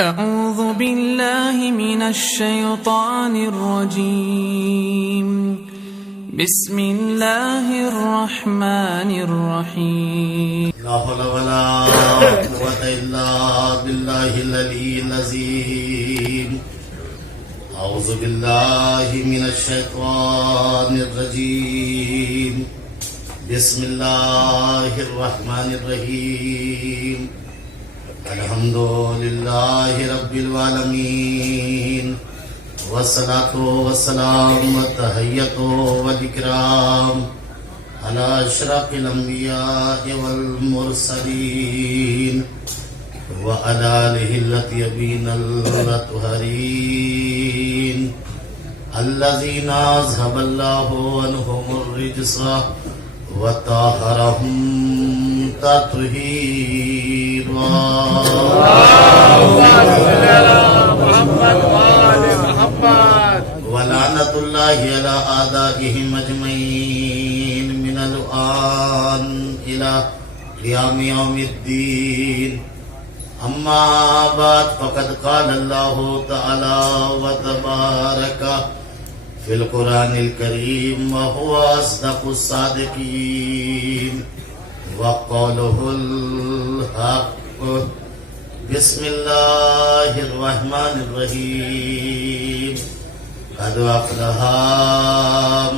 أعوذ بالله من الشيطان الرجيم. بسم الله الرحمن الرحيم. لا حول ولا قوة إلا بالله العلي العظيم. أعوذ بالله من الشيطان الرجيم. بسم الله الرحمن الرحيم. الحمد لله رب العالمين، والصلاة والسلام والتحية والإكرام على أشرف الأنبياء والمرسلين وعلى آله الطيبين الطاهرين الذين أذهب الله عنهم الرجس وطهرهم تطهيرا. ولعنة الله على أعدائهم أجمعين من الآن إلى قيام يوم الدين. أما بعد فقد قال الله تعالى وتبارك في القرآن الكريم وهو أصدق الصادقين وقوله الحق. بسم الله الرحمن الرحيم. قد أفلح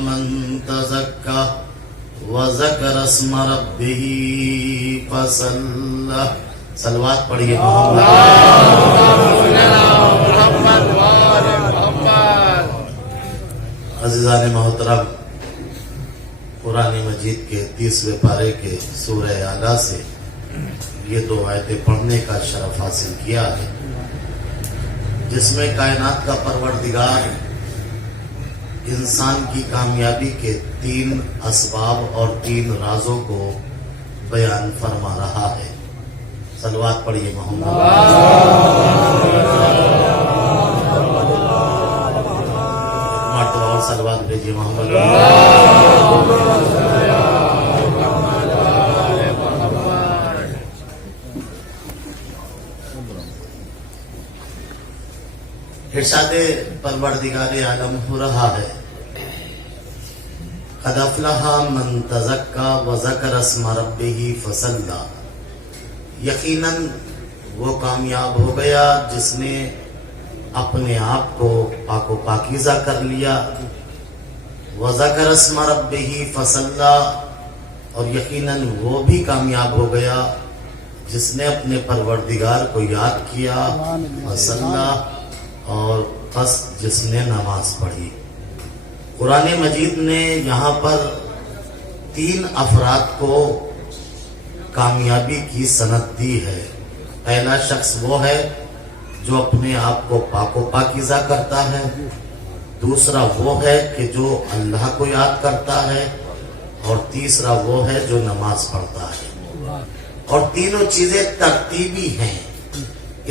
من تزكى وذكر اسم ربه فصلى. صلوات پڑھیے عزیزان محترم، قرآن مجید کے 30ویں پارے کے سورہ اعلیٰ سے یہ دو آیتیں پڑھنے کا شرف حاصل کیا ہے، جس میں کائنات کا پروردگار انسان کی کامیابی کے 3 اسباب اور 3 رازوں کو بیان فرما رہا ہے. صلوات پڑھیے محمد. مرتبہ اور صلوات بھیجیے محمد. ارشاد پروردگار عالم ہو رہا ہے، قد افلح من تزکا وذکر اسم ربہ فصلی. یقیناً وہ کامیاب ہو گیا جس نے اپنے آپ کو پاک و پاکیزہ کر لیا. وذکر اسم ربہ فصلی، اور یقیناً وہ بھی کامیاب ہو گیا جس نے اپنے پروردگار کو یاد کیا. فصلی، اور پس جس نے نماز پڑھی. قرآن مجید نے یہاں پر 3 افراد کو کامیابی کی سند دی ہے. پہلا شخص وہ ہے جو اپنے آپ کو پاک و پاکیزہ کرتا ہے، دوسرا وہ ہے کہ جو اللہ کو یاد کرتا ہے، اور تیسرا وہ ہے جو نماز پڑھتا ہے. اور تینوں چیزیں ترتیبی ہیں،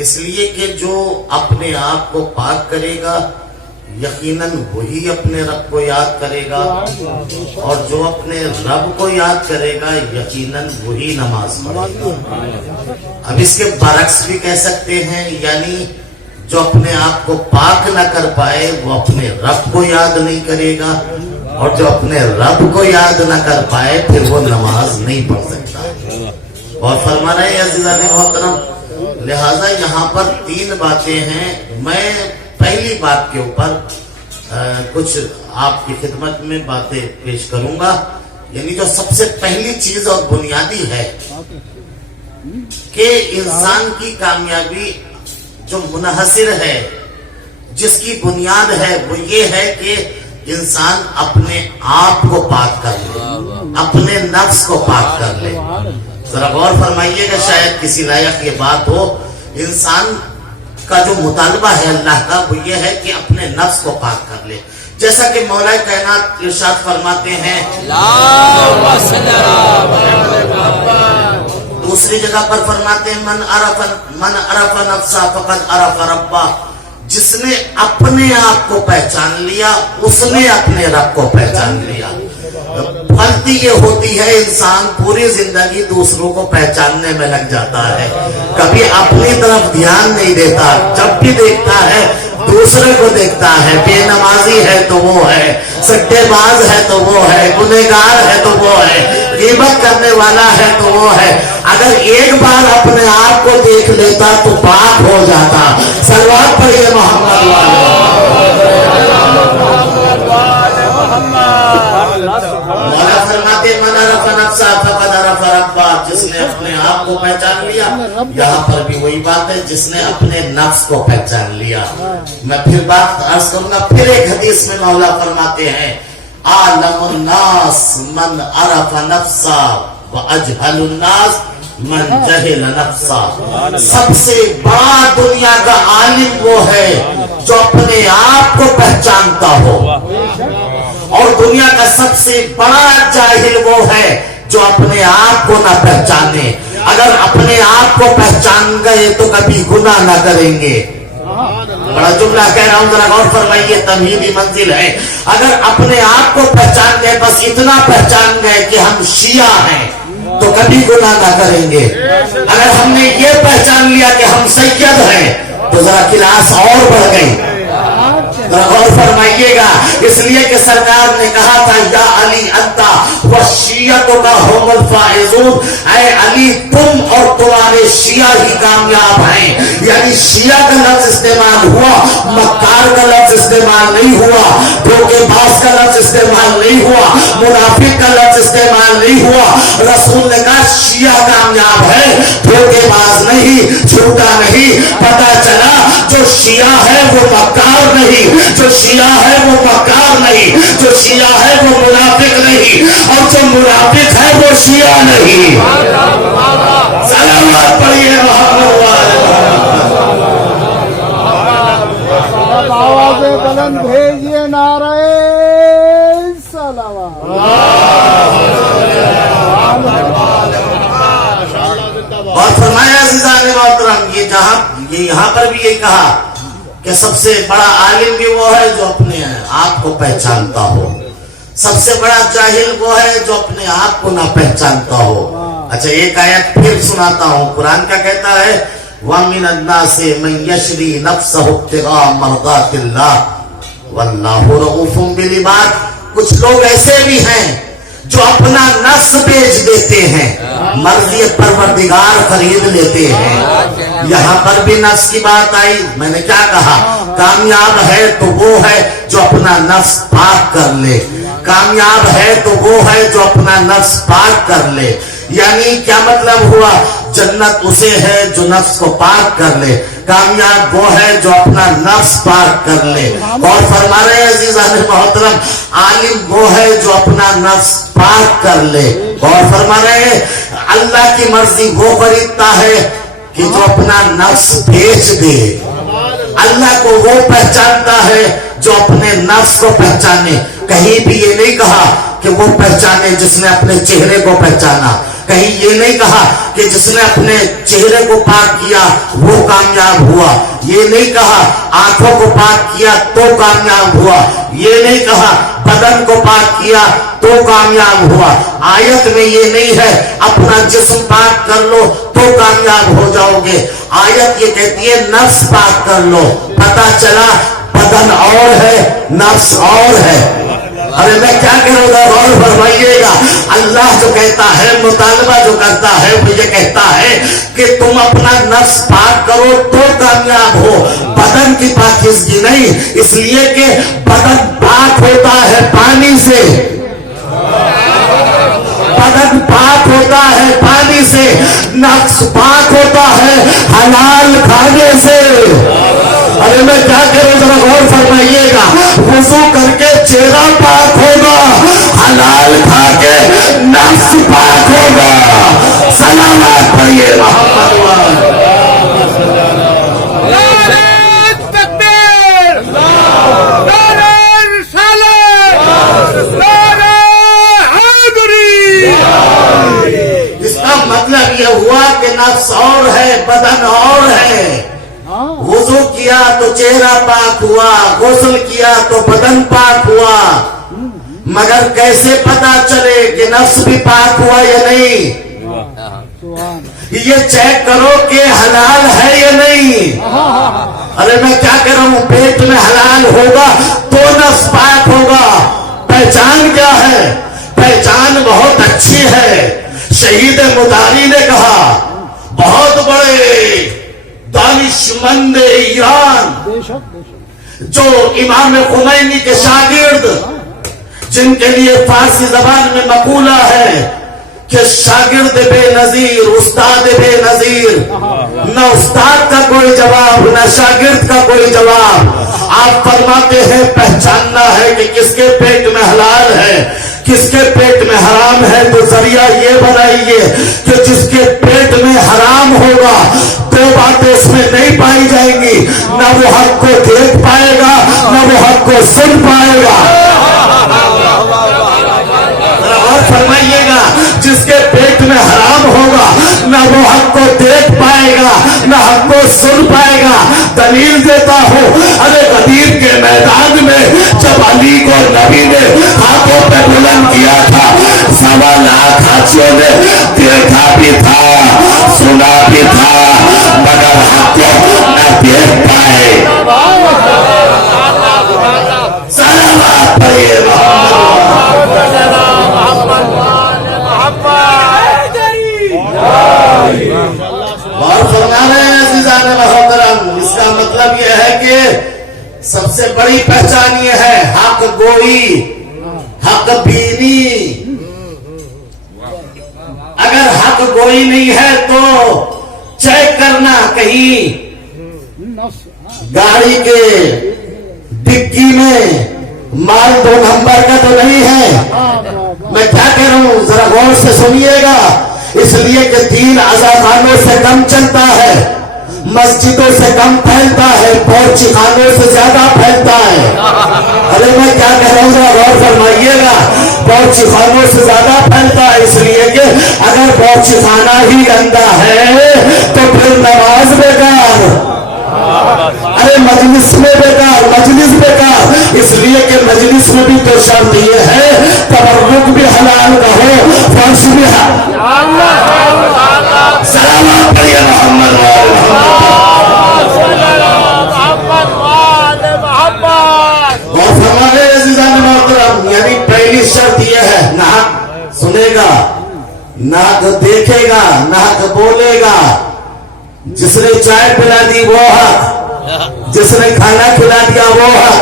اس لیے کہ جو اپنے آپ کو پاک کرے گا یقیناً وہی اپنے رب کو یاد کرے گا، اور جو اپنے رب کو یاد کرے گا یقیناً وہی نماز پڑھے گا. اب اس کے برعکس بھی کہہ سکتے ہیں، یعنی جو اپنے آپ کو پاک نہ کر پائے وہ اپنے رب کو یاد نہیں کرے گا، اور جو اپنے رب کو یاد نہ کر پائے پھر وہ نماز نہیں پڑھ سکتا. اور فرما رہے ہیں عزیزان محترم، لہذا یہاں پر 3 باتیں ہیں. میں پہلی بات کے اوپر کچھ آپ کی خدمت میں باتیں پیش کروں گا، یعنی جو سب سے پہلی چیز اور بنیادی ہے کہ انسان کی کامیابی جو منحصر ہے، جس کی بنیاد ہے، وہ یہ ہے کہ انسان اپنے آپ کو پاک کر لے، اپنے نفس کو پاک کر لے. ذرا غور فرمائیے گا، شاید کسی لائق یہ بات ہو. انسان کا جو مطالبہ ہے اللہ کا وہ یہ ہے کہ اپنے نفس کو پاک کر لے، جیسا کہ مولا کائنات ارشاد فرماتے ہیں دوسری جگہ پر فرماتے ہیں من عرف نفسہ فقد عرف ربہ. جس نے اپنے آپ کو پہچان لیا اس نے اپنے رب کو پہچان لیا. غلطی یہ ہوتی ہے انسان پوری زندگی دوسروں کو پہچاننے میں لگ جاتا ہے، کبھی اپنی طرف دھیان نہیں دیتا، جب بھی دیکھتا ہے دوسرے کو دیکھتا ہے، بے نمازی ہے تو وہ ہے، سٹے باز ہے تو وہ ہے، گنہگار ہے تو وہ ہے، غیبت کرنے والا ہے تو وہ ہے۔ اگر ایک بار اپنے آپ کو دیکھ لیتا تو پاک ہو جاتا۔ صلوات پڑھیے محمد مولا فرماتے من عرف نفسہ فقد عرف ربہ، جس نے اپنے آپ کو پہچان لیا، یہاں پر بھی وہی بات ہے، جس نے اپنے نفس کو پہچان لیا۔ میں پھر بات عرض کروں گا، پھر ایک حدیث میں مولا فرماتے ہیں عالم الناس من عرف نفسہ واجہل الناس من جہل نفسہ۔ سب سے بڑا دنیا کا عالم وہ ہے جو اپنے آپ کو پہچانتا ہو، اور دنیا کا سب سے بڑا جاہل وہ ہے جو اپنے آپ کو نہ پہچانے۔ اگر اپنے آپ کو پہچان گئے تو کبھی گناہ نہ کریں گے۔ بڑا جملہ کہہ رہا ہوں، ذرا غور فرمائیے، تمہیدی منزل ہے۔ اگر اپنے آپ کو پہچان گئے، بس اتنا پہچان گئے کہ ہم شیعہ ہیں، تو کبھی گناہ نہ کریں گے۔ اگر ہم نے یہ پہچان لیا کہ ہم سید ہیں تو ذرا کلاس اور بڑھ گئی۔ غور فرمائیے گا، اس لیے کہ سرکار نے کہا تھا یا علی انت وشیعتک هم الفائزون، اے علی تم اور تمہارے شیعہ ہی کامیاب ہیں۔ یعنی شیعہ کا لفظ استعمال ہوا، مکار کا لفظ استعمال نہیں ہوا، دھوکے باز کا لفظ استعمال نہیں ہوا، منافق کا لفظ استعمال نہیں ہوا۔ رسول نے کہا شیعہ کامیاب ہے، دھوکے باز نہیں، جھوٹا نہیں۔ پتہ چلا جو شیعہ ہے وہ مکار نہیں، جو شیعہ ہے وہ مکار نہیں، جو شیعہ ہے وہ منافق نہیں، اور جو منافق ہے وہ شیعہ نہیں۔ صلوات پڑھیے محمد آواز بلند بھیجیے نعرہ صلوات۔ اور فرمایا عزیزان محترم، یہاں پر بھی یہ کہا کہ سب سے بڑا عالم بھی وہ ہے جو اپنے آپ کو پہچانتا ہو، سب سے بڑا جاہل وہ ہے جو اپنے آپ کو نہ پہچانتا ہو۔ اچھا ایک آیت پھر سناتا ہوں، قرآن کا کہتا ہے وَمِنَ النَّاسِ مَن يَشْرِي نَفْسَهُ ابْتِغَاءَ مَرْضَاتِ اللَّهِ وَاللَّهُ رَءُوفٌ بِالْعِبَادِ۔ کچھ لوگ ایسے بھی ہیں جو اپنا نفس بیچ دیتے ہیں، مرضی پروردگار خرید لیتے ہیں۔ یہاں پر بھی نفس کی بات آئی، میں نے کیا کہا؟ کامیاب ہے تو وہ ہے جو اپنا نفس پاک کر لے، کامیاب ہے تو وہ ہے جو اپنا نفس پاک کر لے۔ یعنی کیا مطلب ہوا؟ جنت اسے ہے جو نفس کو پاک کر لے، کامیاب وہ ہے جو اپنا نفس پاک کر لے۔ اور فرما رہے ہیں عزیزان محترم، عالم وہ ہے جو اپنا نفس پاک کر لے۔ اور فرما رہے ہیں اللہ کی مرضی وہ خریدتا ہے کہ جو اپنا نفس بیچ دے۔ اللہ کو وہ پہچانتا ہے جو اپنے نفس کو پہچانے۔ کہیں بھی یہ نہیں کہا کہ وہ پہچانے جس نے اپنے چہرے کو پہچانا، کہیں یہ نہیں کہا کہ جس نے اپنے چہرے کو پاک کیا وہ کامیاب ہوا، یہ نہیں کہا آنکھوں کو پاک کیا تو کامیاب ہوا، یہ نہیں کہا بدن کو پاک کیا تو کامیاب ہوا۔ آیت میں یہ نہیں ہے اپنا جسم پاک کر لو تو کامیاب ہو جاؤ گے، آیت یہ کہتی ہے نفس پاک کر لو۔ پتہ چلا بدن اور ہے، نفس اور ہے۔ ارے میں کیا کروں گا، غور فرمائیے گا۔ اللہ جو کہتا ہے، مطالبہ جو کرتا ہے وہ یہ کہتا ہے کہ تم اپنا نفس پاک کرو تو کامیاب ہو، بدن کی پاکیزگی نہیں، اس لیے کہ بدن پاک ہوتا ہے پانی سے، بدن پاک ہوتا ہے پانی سے، نفس پاک ہوتا ہے حلال کھانے سے۔ ارے میں کیا کروں، ذرا غور فرمائیے گا۔ وضو کر کے چہرہ پاک ہوگا، حلال کھا کے نفس پاک ہوگا۔ سلامات پڑھیے محمد اس کا مطلب یہ ہوا کہ نفس اور ہے، بدن اور ہے۔ وضو کیا تو چہرہ پاک ہوا، غسل کیا تو بدن پاک ہوا، مگر کیسے پتا چلے کہ نفس بھی پاک ہوا یا نہیں؟ یہ چیک کرو کہ حلال ہے یا نہیں۔ ارے میں کیا کہہ رہا ہوں، پیٹ میں حلال ہوگا تو نفس پاک ہوگا۔ پہچان کیا ہے؟ پہچان بہت اچھی ہے۔ شہید مداری نے کہا، بہت بڑے دانشمند ایران جو امام خمینی کے شاگرد، جن کے لیے فارسی زبان میں مقولہ ہے کہ شاگرد بے نظیر استاد بے نظیر، نہ استاد کا کوئی جواب نہ شاگرد کا کوئی جواب۔ آپ فرماتے ہیں پہچاننا ہے کہ کس کے پیٹ میں حلال ہے کس کے پیٹ میں حرام ہے، تو ذریعہ یہ بنائیے کہ جس کے پیٹ میں حرام ہوگا دو باتیں اس میں نہیں پائی جائیں گی، نہ وہ حق کو دیکھ پائے گا نہ وہ حق کو سن پائے گا۔ اور فرمائیے گا، جس کے پیٹ میں حرام ہوگا نہ وہ حق کو دیکھ پائے گا نہ حق کو سن پائے گا۔ دلیل دیتا ہوں، ارے غدیر کے میدان میں جب علی کو نبی نے ہاتھوں پہ بلند کیا تھا، 1.25 لاکھ ہاتھیوں نے دیکھا بھی تھا سنا بھی تھا مگر حق کو نہ دیکھ پائے۔ سلامات پڑھیے اور فرمانے ہیں عزیزان محترم، اس کا مطلب یہ ہے کہ سب سے بڑی پہچان یہ ہے حق گوئی حق بینی۔ اگر حق گوئی نہیں ہے تو چیک کرنا کہیں گاڑی کے ڈگی میں مال 2 نمبر کا تو نہیں ہے۔ میں کیا کہہ رہا ہوں ذرا غور سے سنیے گا، اس لیے کہ دین عزاخانوں سے کم چلتا ہے، مسجدوں سے کم پھیلتا ہے، بورچی خانوں سے زیادہ پھیلتا ہے۔ ارے میں کیا کہہ رہا ہوں ذرا غور فرمائیے گا، بورچی خانوں سے زیادہ پھیلتا ہے، اس لیے کہ اگر بورچی خانہ ہی گندا ہے تو پھر نماز بیکار، ارے مجلس میں بیکار، مجلس بیکار، اس لیے کہ مجلس میں بھی تو شرط یہ ہے تبرک بھی حلال کا ہو، فرش بھی حلال۔ سلامات پڑھیے محمد اور فرمانے عزیزان محترم، یعنی پہلی شرط یہ ہے ناحق سنے گا، ناحق دیکھے گا، ناحق بولے گا۔ جس نے چائے پلا دی وہ حق، جس نے کھانا کھلا دیا وہ حق۔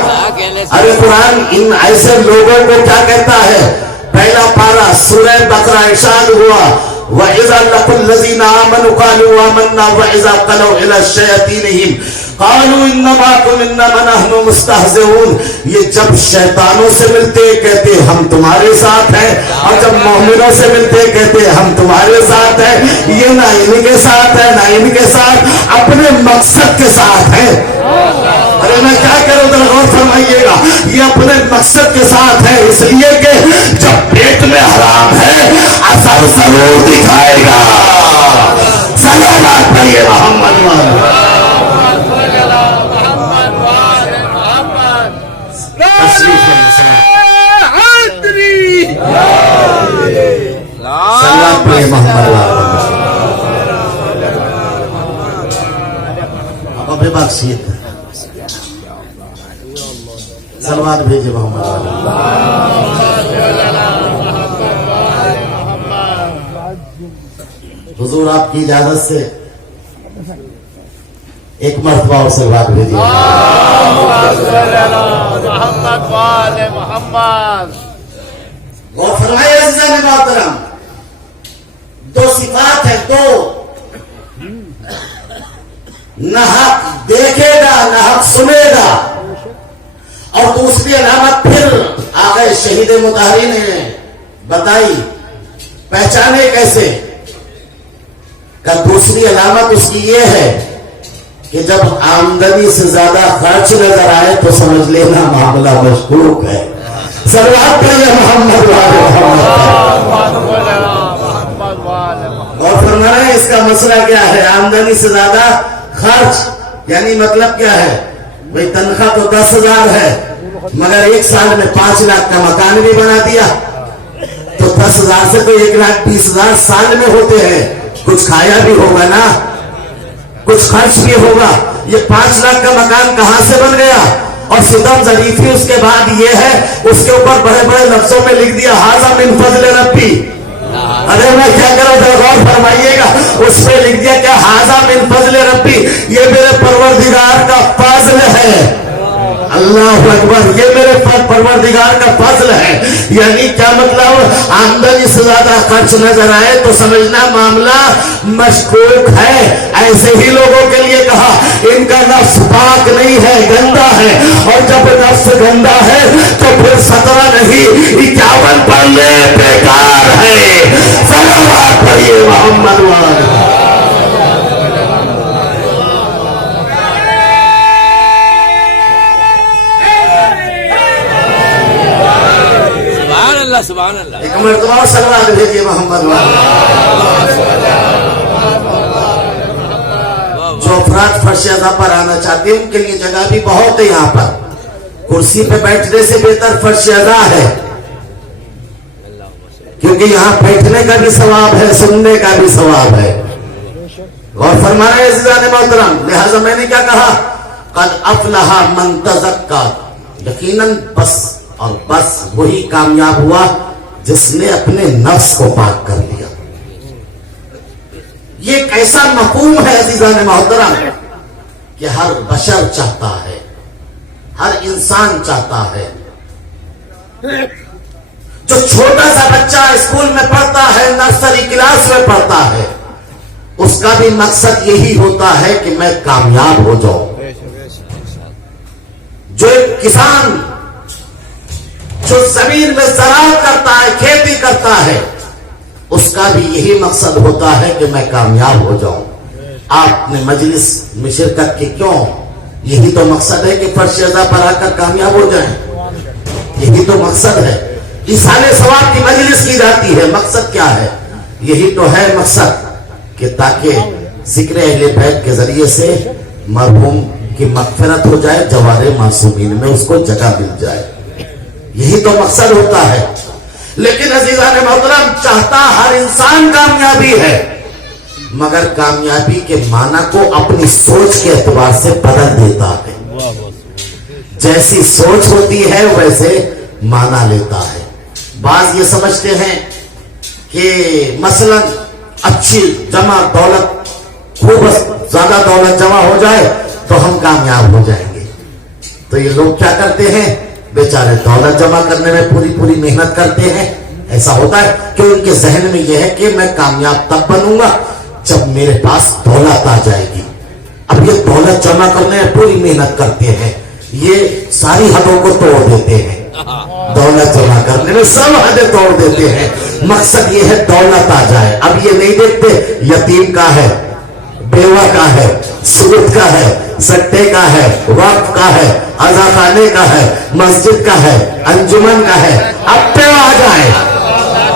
ارے قرآن ان ایسے لوگوں کو کیا کہتا ہے؟ پہلا پارہ سورہ بقرہ ارشاد ہوا، وَإِذَا لَقُوا الَّذِينَ آمَنُوا قَالُوا آمَنَّا وَإِذَا خَلَوْا إِلَى شَيَاطِينِهِمْ قَالُوا إِنَّ مَعَكُمْ إِنَّمَا نَحْنُ مُسْتَهْزِئُونَ۔ یہ جب شیطانوں سے ملتے کہتے ہم تمہارے ساتھ ہیں، اور جب مومنوں سے ملتے کہتے ہم تمہارے ساتھ ہیں۔ یہ نہ ان کے ساتھ ہے نہ ان کے ساتھ، اپنے مقصد کے ساتھ ہیں۔ ارے میں کیا کروں ذرا غور فرمائیے گا، یہ اپنے مقصد کے ساتھ ہے، اس لیے کہ جب پیٹ میں حرام ہے اثر ضرور دکھائے گا۔ سلامات پڑھیے محمد سلام پڑھیے محمد ابے بخشیت سلوات بھیجے محمد۔ حضور آپ کی اجازت سے ایک مرتبہ اور سلوات بھیجیے۔ اور فرمائے عزیزان محترم، 2 صفات ہیں، 2، نہ حق دیکھے گا نہ حق سنے گا۔ اور دوسری علامت پھر آقا شہید مطہری نے بتائی، پہچانے کیسے؟ کہ دوسری علامت اس کی یہ ہے کہ جب آمدنی سے زیادہ خرچ نظر آئے تو سمجھ لینا معاملہ مشکوک ہے۔ سلوات پڑھیے محمد اور فرمایا اس کا مسئلہ کیا ہے؟ آمدنی سے زیادہ خرچ، یعنی مطلب کیا ہے؟ بھئی تنخواہ تو 10,000 ہے، مگر 1 سال میں 5 لاکھ کا مکان بھی بنا دیا. تو 10,000 سے تو 1,20,000 سال میں ہوتے ہیں. کچھ کھایا بھی ہوگا نا, کچھ خرچ بھی ہوگا. یہ 5 لاکھ کا مکان کہاں سے بن گیا؟ اور ستم ظریفی اس کے بعد یہ ہے, اس کے اوپر بڑے بڑے لفظوں میں لکھ دیا ھذا من فضل ربی. ارے میں کیا کروں, ذرا غور فرمائیے گا. اس پہ لکھ دیا کیا, ھذا من فضل ربی, یہ میرے پروردگار کا فضل ہے. اللہ اکبر, یہ میرے پروردگار کا فضل ہے. یعنی کیا مطلب, آمدنی سے زیادہ خرچ نظر آئے تو سمجھنا معاملہ مشکوک ہے. ایسے ہی لوگوں کے لیے کہا ان کا نفس پاک نہیں ہے, گندا ہے. اور جب نفس گندا ہے تو پھر 17 نہیں 51 پڑھنے بیکار ہے. صلوات پڑھیے محمد والے. سبحان اللہ. ایک مرتبہ صلوات بھیجیے محمد والے. جو افراد فرش ادا پر آنا چاہتے ہیں ان کے لیے جگہ بھی بہت ہے. یہاں پر کرسی پہ بیٹھنے سے بہتر فرش ادا ہے, کیونکہ یہاں بیٹھنے کا بھی ثواب ہے, سننے کا بھی ثواب ہے. اور فرمایا عزیزان محترم, لہذا میں نے کیا کہا, قد افلح من تزکا, یقیناً بس اور بس وہی کامیاب ہوا جس نے اپنے نفس کو پاک کر لیا. یہ ایک ایسا مفہوم ہے عزیزان محترم کہ ہر بشر چاہتا ہے, ہر انسان چاہتا ہے. جو چھوٹا سا بچہ اسکول میں پڑھتا ہے, نرسری کلاس میں پڑھتا ہے, اس کا بھی مقصد یہی ہوتا ہے کہ میں کامیاب ہو جاؤں. جو ایک کسان جو زمین میں زراعت کرتا ہے, کھیتی کرتا ہے, اس کا بھی یہی مقصد ہوتا ہے کہ میں کامیاب ہو جاؤں. آپ نے مجلس میں شرکت کی کیوں؟ یہی تو مقصد ہے کہ فرش ادا پر آ کر کامیاب ہو جائیں. یہی تو مقصد ہے. ایصال ثواب کی مجلس کی جاتی ہے, مقصد کیا ہے؟ یہی تو ہے مقصد کہ تاکہ ذکر اہل بیت کے ذریعے سے مرحوم کی مغفرت ہو جائے, جوار معصومین میں اس کو جگہ مل جائے. یہی تو مقصد ہوتا ہے. لیکن عزیزان محترم, چاہتا ہر انسان کامیابی ہے, مگر کامیابی کے معنی کو اپنی سوچ کے اعتبار سے بدل دیتا ہے. جیسی سوچ ہوتی ہے ویسے معنی لیتا ہے. بعض یہ سمجھتے ہیں کہ مثلا اچھی جمع دولت, خوب زیادہ دولت جمع ہو جائے تو ہم کامیاب ہو جائیں گے. تو یہ لوگ کیا کرتے ہیں, بیچارے دولت جمع کرنے میں پوری محنت کرتے ہیں. ایسا ہوتا ہے کہ ان کے ذہن میں یہ ہے کہ میں کامیاب تب بنوں گا جب میرے پاس دولت آ جائے گی. اب یہ دولت جمع کرنے میں پوری محنت کرتے ہیں, یہ ساری حدوں کو توڑ دیتے ہیں. دولت جمع کرنے میں سب حدیں توڑ دیتے ہیں. مقصد یہ ہے دولت آ جائے. اب یہ نہیں دیکھتے یتیم کا ہے, بیوہ کا ہے, سود کا ہے, سٹے کا ہے, وقف کا ہے, عزا خانے کا ہے, مسجد کا ہے, انجمن کا ہے. اب پہ آ جائے.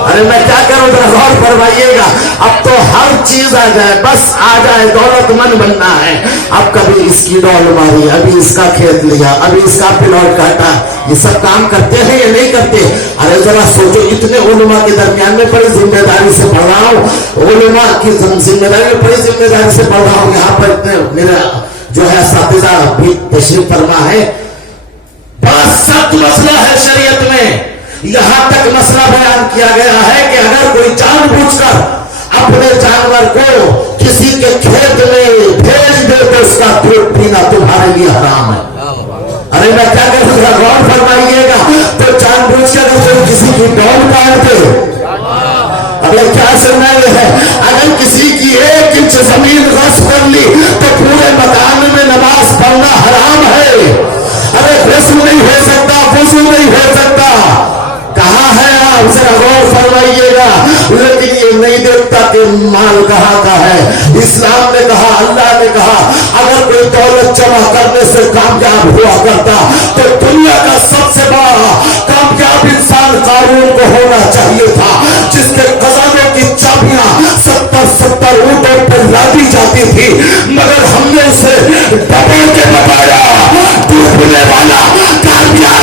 ارے میں کیا کروں, ذرا غور فرمائیے گا. اب تو ہر چیز آ جائے, بس آ جائے, دولت مند بننا ہے. اب کبھی اس کی ڈول ماری, ابھی اس کا کھیت لیا, ابھی اس کا پلاٹ کاٹا. یہ سب کام کرتے ہیں یا نہیں کرتے؟ ارے ذرا سوچو, اتنے علماء کے درمیان میں بڑی ذمہ داری سے پڑھ رہا ہوں, علماء کی ذمہ داری میں بڑی ذمہ داری سے پڑھ رہا ہوں. یہاں پر اتنے میرا جو ہے اساتذہ بھی تشریف فرما ہے. بڑا سخت مسئلہ ہے شریعت میں. یہاں تک مسئلہ بیان کیا گیا ہے کہ اگر کوئی جان بوجھ کر اپنے جانور کو کسی کے کھیت میں بھیج دے تو اس کا دودھ پینا تمہارے لیے حرام ہے. ارے میں کیا کروں, غور فرمائیے گا. تو جان بوجھ کر اگر کسی کی ڈول کاٹ دے, ابھی کیا سننا یہ ہے, اگر کسی کی 1 انچ زمین غصب کر لی تو پورے مکان میں نماز پڑھنا حرام ہے. ارے غسل نہیں ہو سکتا, وضو نہیں ہو سکتا. کہاں ہے آپ, ذرا غور فرمائیے گا. لیکن یہ نہیں دیکھتا کہ مال کہاں کا ہے. اسلام نے کہا, اللہ نے کہا, اگر کوئی دولت جمع کرنے سے کامیاب ہوا کرتا تو دنیا کا سب سے بڑا کامیاب انسان قارون کو ہونا چاہیے تھا, جس کے خزانوں کی چابیاں 70 اونٹوں پر لادی جاتی تھی. مگر ہم نے اسے ڈبو کے بتایا ڈوبنے والا کامیاب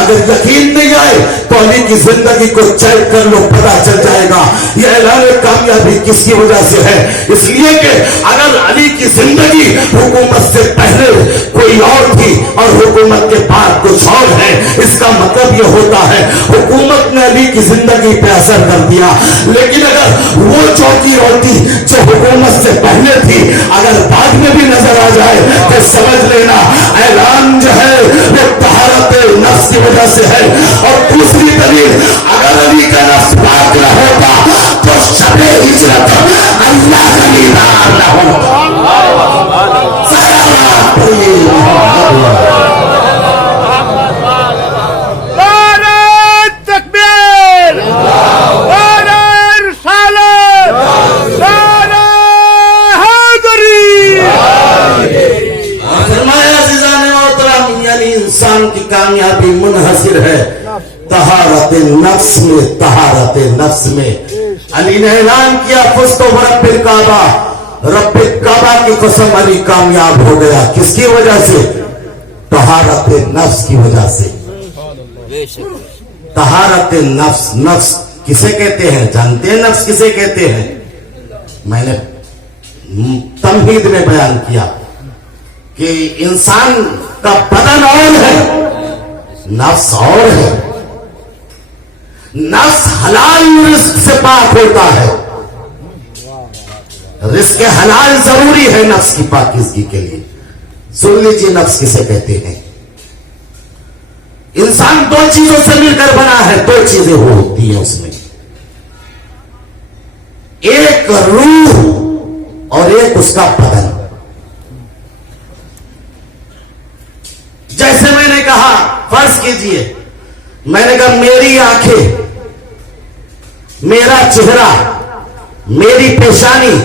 اگر یقین نہیں آئے تو علی کی زندگی کو چیک کر لو، پتا چل جائے گا یہ اعلان کامیابی کس کی وجہ سے ہے۔ اس لیے کہ اگر علی کی زندگی حکومت سے پہلے کوئی اور تھی اور حکومت کے بعد کچھ اور ہے، اس کا مطلب یہ ہوتا ہے حکومت نے علی کی زندگی پہ اثر کر دیا۔ لیکن اگر وہ چوکی روٹی جو حکومت سے پہلے تھی اگر بعد میں بھی نظر آ جائے تو سمجھ لینا اعلان جو ہے وہ طہارت نفس کی وجہ سے ہے۔ اور دوسری دلیل، اگر علی کا نفس پاک نہ ہوتا تو شب ہجرت اللہ کا دیدار نہ ہوتا۔ سلامات پڑھیے نعرہ تکبیر، نعرہ رسالت، نعرہ حیدری۔ فرمایا عزیزان محترم، یعنی انسان کی کامیابی منحصر ہے طہارت نفس میں، طہارت نفس میں۔ علی نے اعلان کیا فزت برب الکعبہ، رب کعبہ کی قسم علی کامیاب ہو گیا۔ کس کی وجہ سے؟ طہارت نفس کی وجہ سے۔ طہارت نفس، نفس کسے کہتے ہیں جانتے ہیں؟ نفس کسے کہتے ہیں؟ میں نے تمہید میں بیان کیا کہ انسان کا بدن اور ہے، نفس اور ہے۔ نفس حلال رزق سے پاک ہوتا ہے، رزق حلال ضروری ہے نفس کی پاکیزگی کے لیے۔ سن لیجیے نفس کسے کہتے ہیں۔ انسان دو چیزوں سے مل کر بنا ہے، دو چیزیں ہوتی ہیں اس میں، ایک روح اور ایک اس کا بدن۔ جیسے میں نے کہا، فرض کیجئے میں نے کہا میری آنکھیں، میرا چہرہ، میری پیشانی،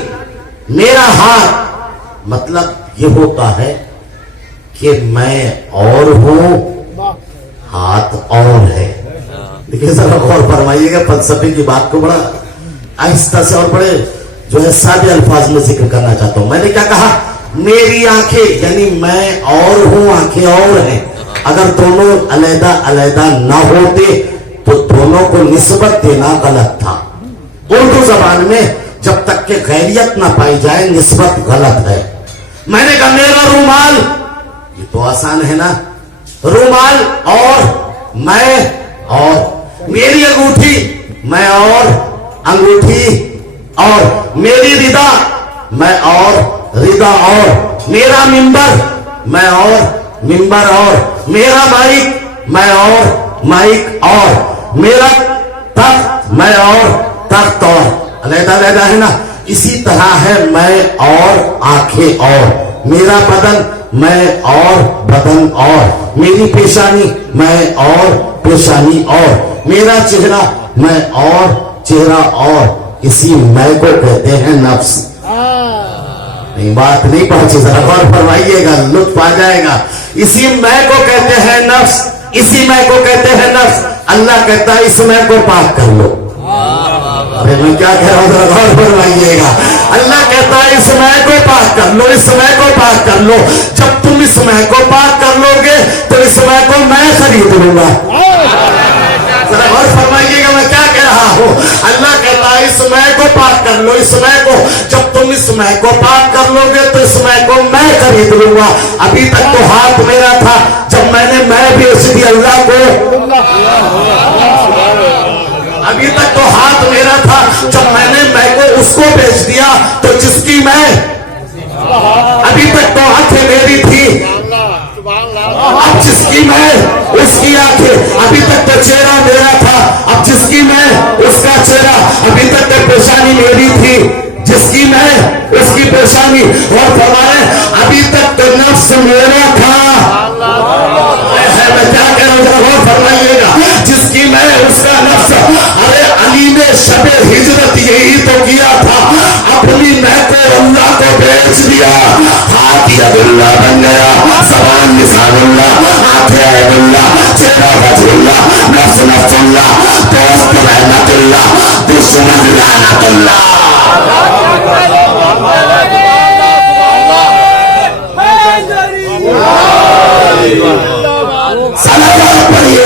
میرا ہاتھ، مطلب یہ ہوتا ہے کہ میں اور ہوں، ہاتھ اور ہے۔ دیکھیں ذرا غور فرمائیے گا، فلسفے کی بات کو بڑا آہستہ سے اور بڑے جو ہے سادے الفاظ میں ذکر کرنا چاہتا ہوں۔ میں نے کیا کہا؟ میری آنکھیں، یعنی میں اور ہوں، آنکھیں اور ہیں۔ اگر دونوں علیحدہ علیحدہ نہ ہوتے تو دونوں کو نسبت دینا غلط تھا۔ اردو زبان میں جب تک کہ غیریت نہ پائی جائے نسبت غلط ہے۔ میں نے کہا میرا رومال، یہ تو آسان ہے نا، رومال اور میں اور، میری انگوٹھی میں اور انگوٹھی اور، میری ردا میں اور ردا اور، میرا ممبر میں اور ممبر اور، میرا مائک میں اور مائک اور، میرا تخت میں اور تخت اور، علیحدہ علیحدہ ہے نا۔ اسی طرح ہے میں اور آنکھیں اور، میرا بدن میں اور بدن اور، میری پیشانی میں اور پیشانی اور، میرا چہرہ میں اور چہرہ اور، اسی میں کو کہتے ہیں نفس۔ نہیں بات نہیں پہنچی، ذرا غور فرمائیے گا، لطف آ جائے گا۔ اسی میں کو کہتے ہیں نفس، اسی میں کو کہتے ہیں نفس۔ اللہ کہتا ہے اس میں کو پاک کر لو۔ ارے میں کیا کہہ رہا ہوں، ذرا غور فرمائیے گا۔ اللہ کہتا ہے اس میں کو پاک کر لو، اس میں کو پاک کر لو۔ جب تم اس میں کو پاک کر لو گے تو اس میں کو میں خرید لوں گا۔ ذرا غور فرمائیے گا میں کیا کہہ رہا ہوں۔ اللہ کہتا ہے اس میں کو پاک کر لو، اس میں کو، جب تم اس میں کو پاک کر لو گے تو اس میں کو میں خرید لوں گا۔ ابھی تک تو ہاتھ میرا تھا، جب میں نے میں بیچ دی اللہ کو، ابھی تک تو ہاتھ میرا تھا، جب میں نے میں کو اس کو بیچ دیا تو جس کی میں، ابھی تک تو آنکھیں میری تھی، اب جس کی میں اس کی آنکھیں، ابھی تک تو چہرہ میرا تھا، اب جس کی میں اس کا چہرہ، ابھی تک تو پیشانی میری تھی، جس کی میں اس کی پیشانی، اور فرمائے ابھی تک تو نفس میرا تھا۔ میں کیا کہہ رہا ہوں، ذرا غور فرمائیے گا، جس کی میں اس کا نفس۔ ارے علی نے شب ہجرت یہی تو کیا تھا، اپنی میں کو اللہ کو بیچ دیا، ہاتھ ید اللہ بن گیا، زبان لسان اللہ، آنکھیں عید اللہ، چہرہ وجہ اللہ، نفس نفس اللہ، دوست رحمت اللہ، دشمن لعنت اللہ۔ سلام پڑھیے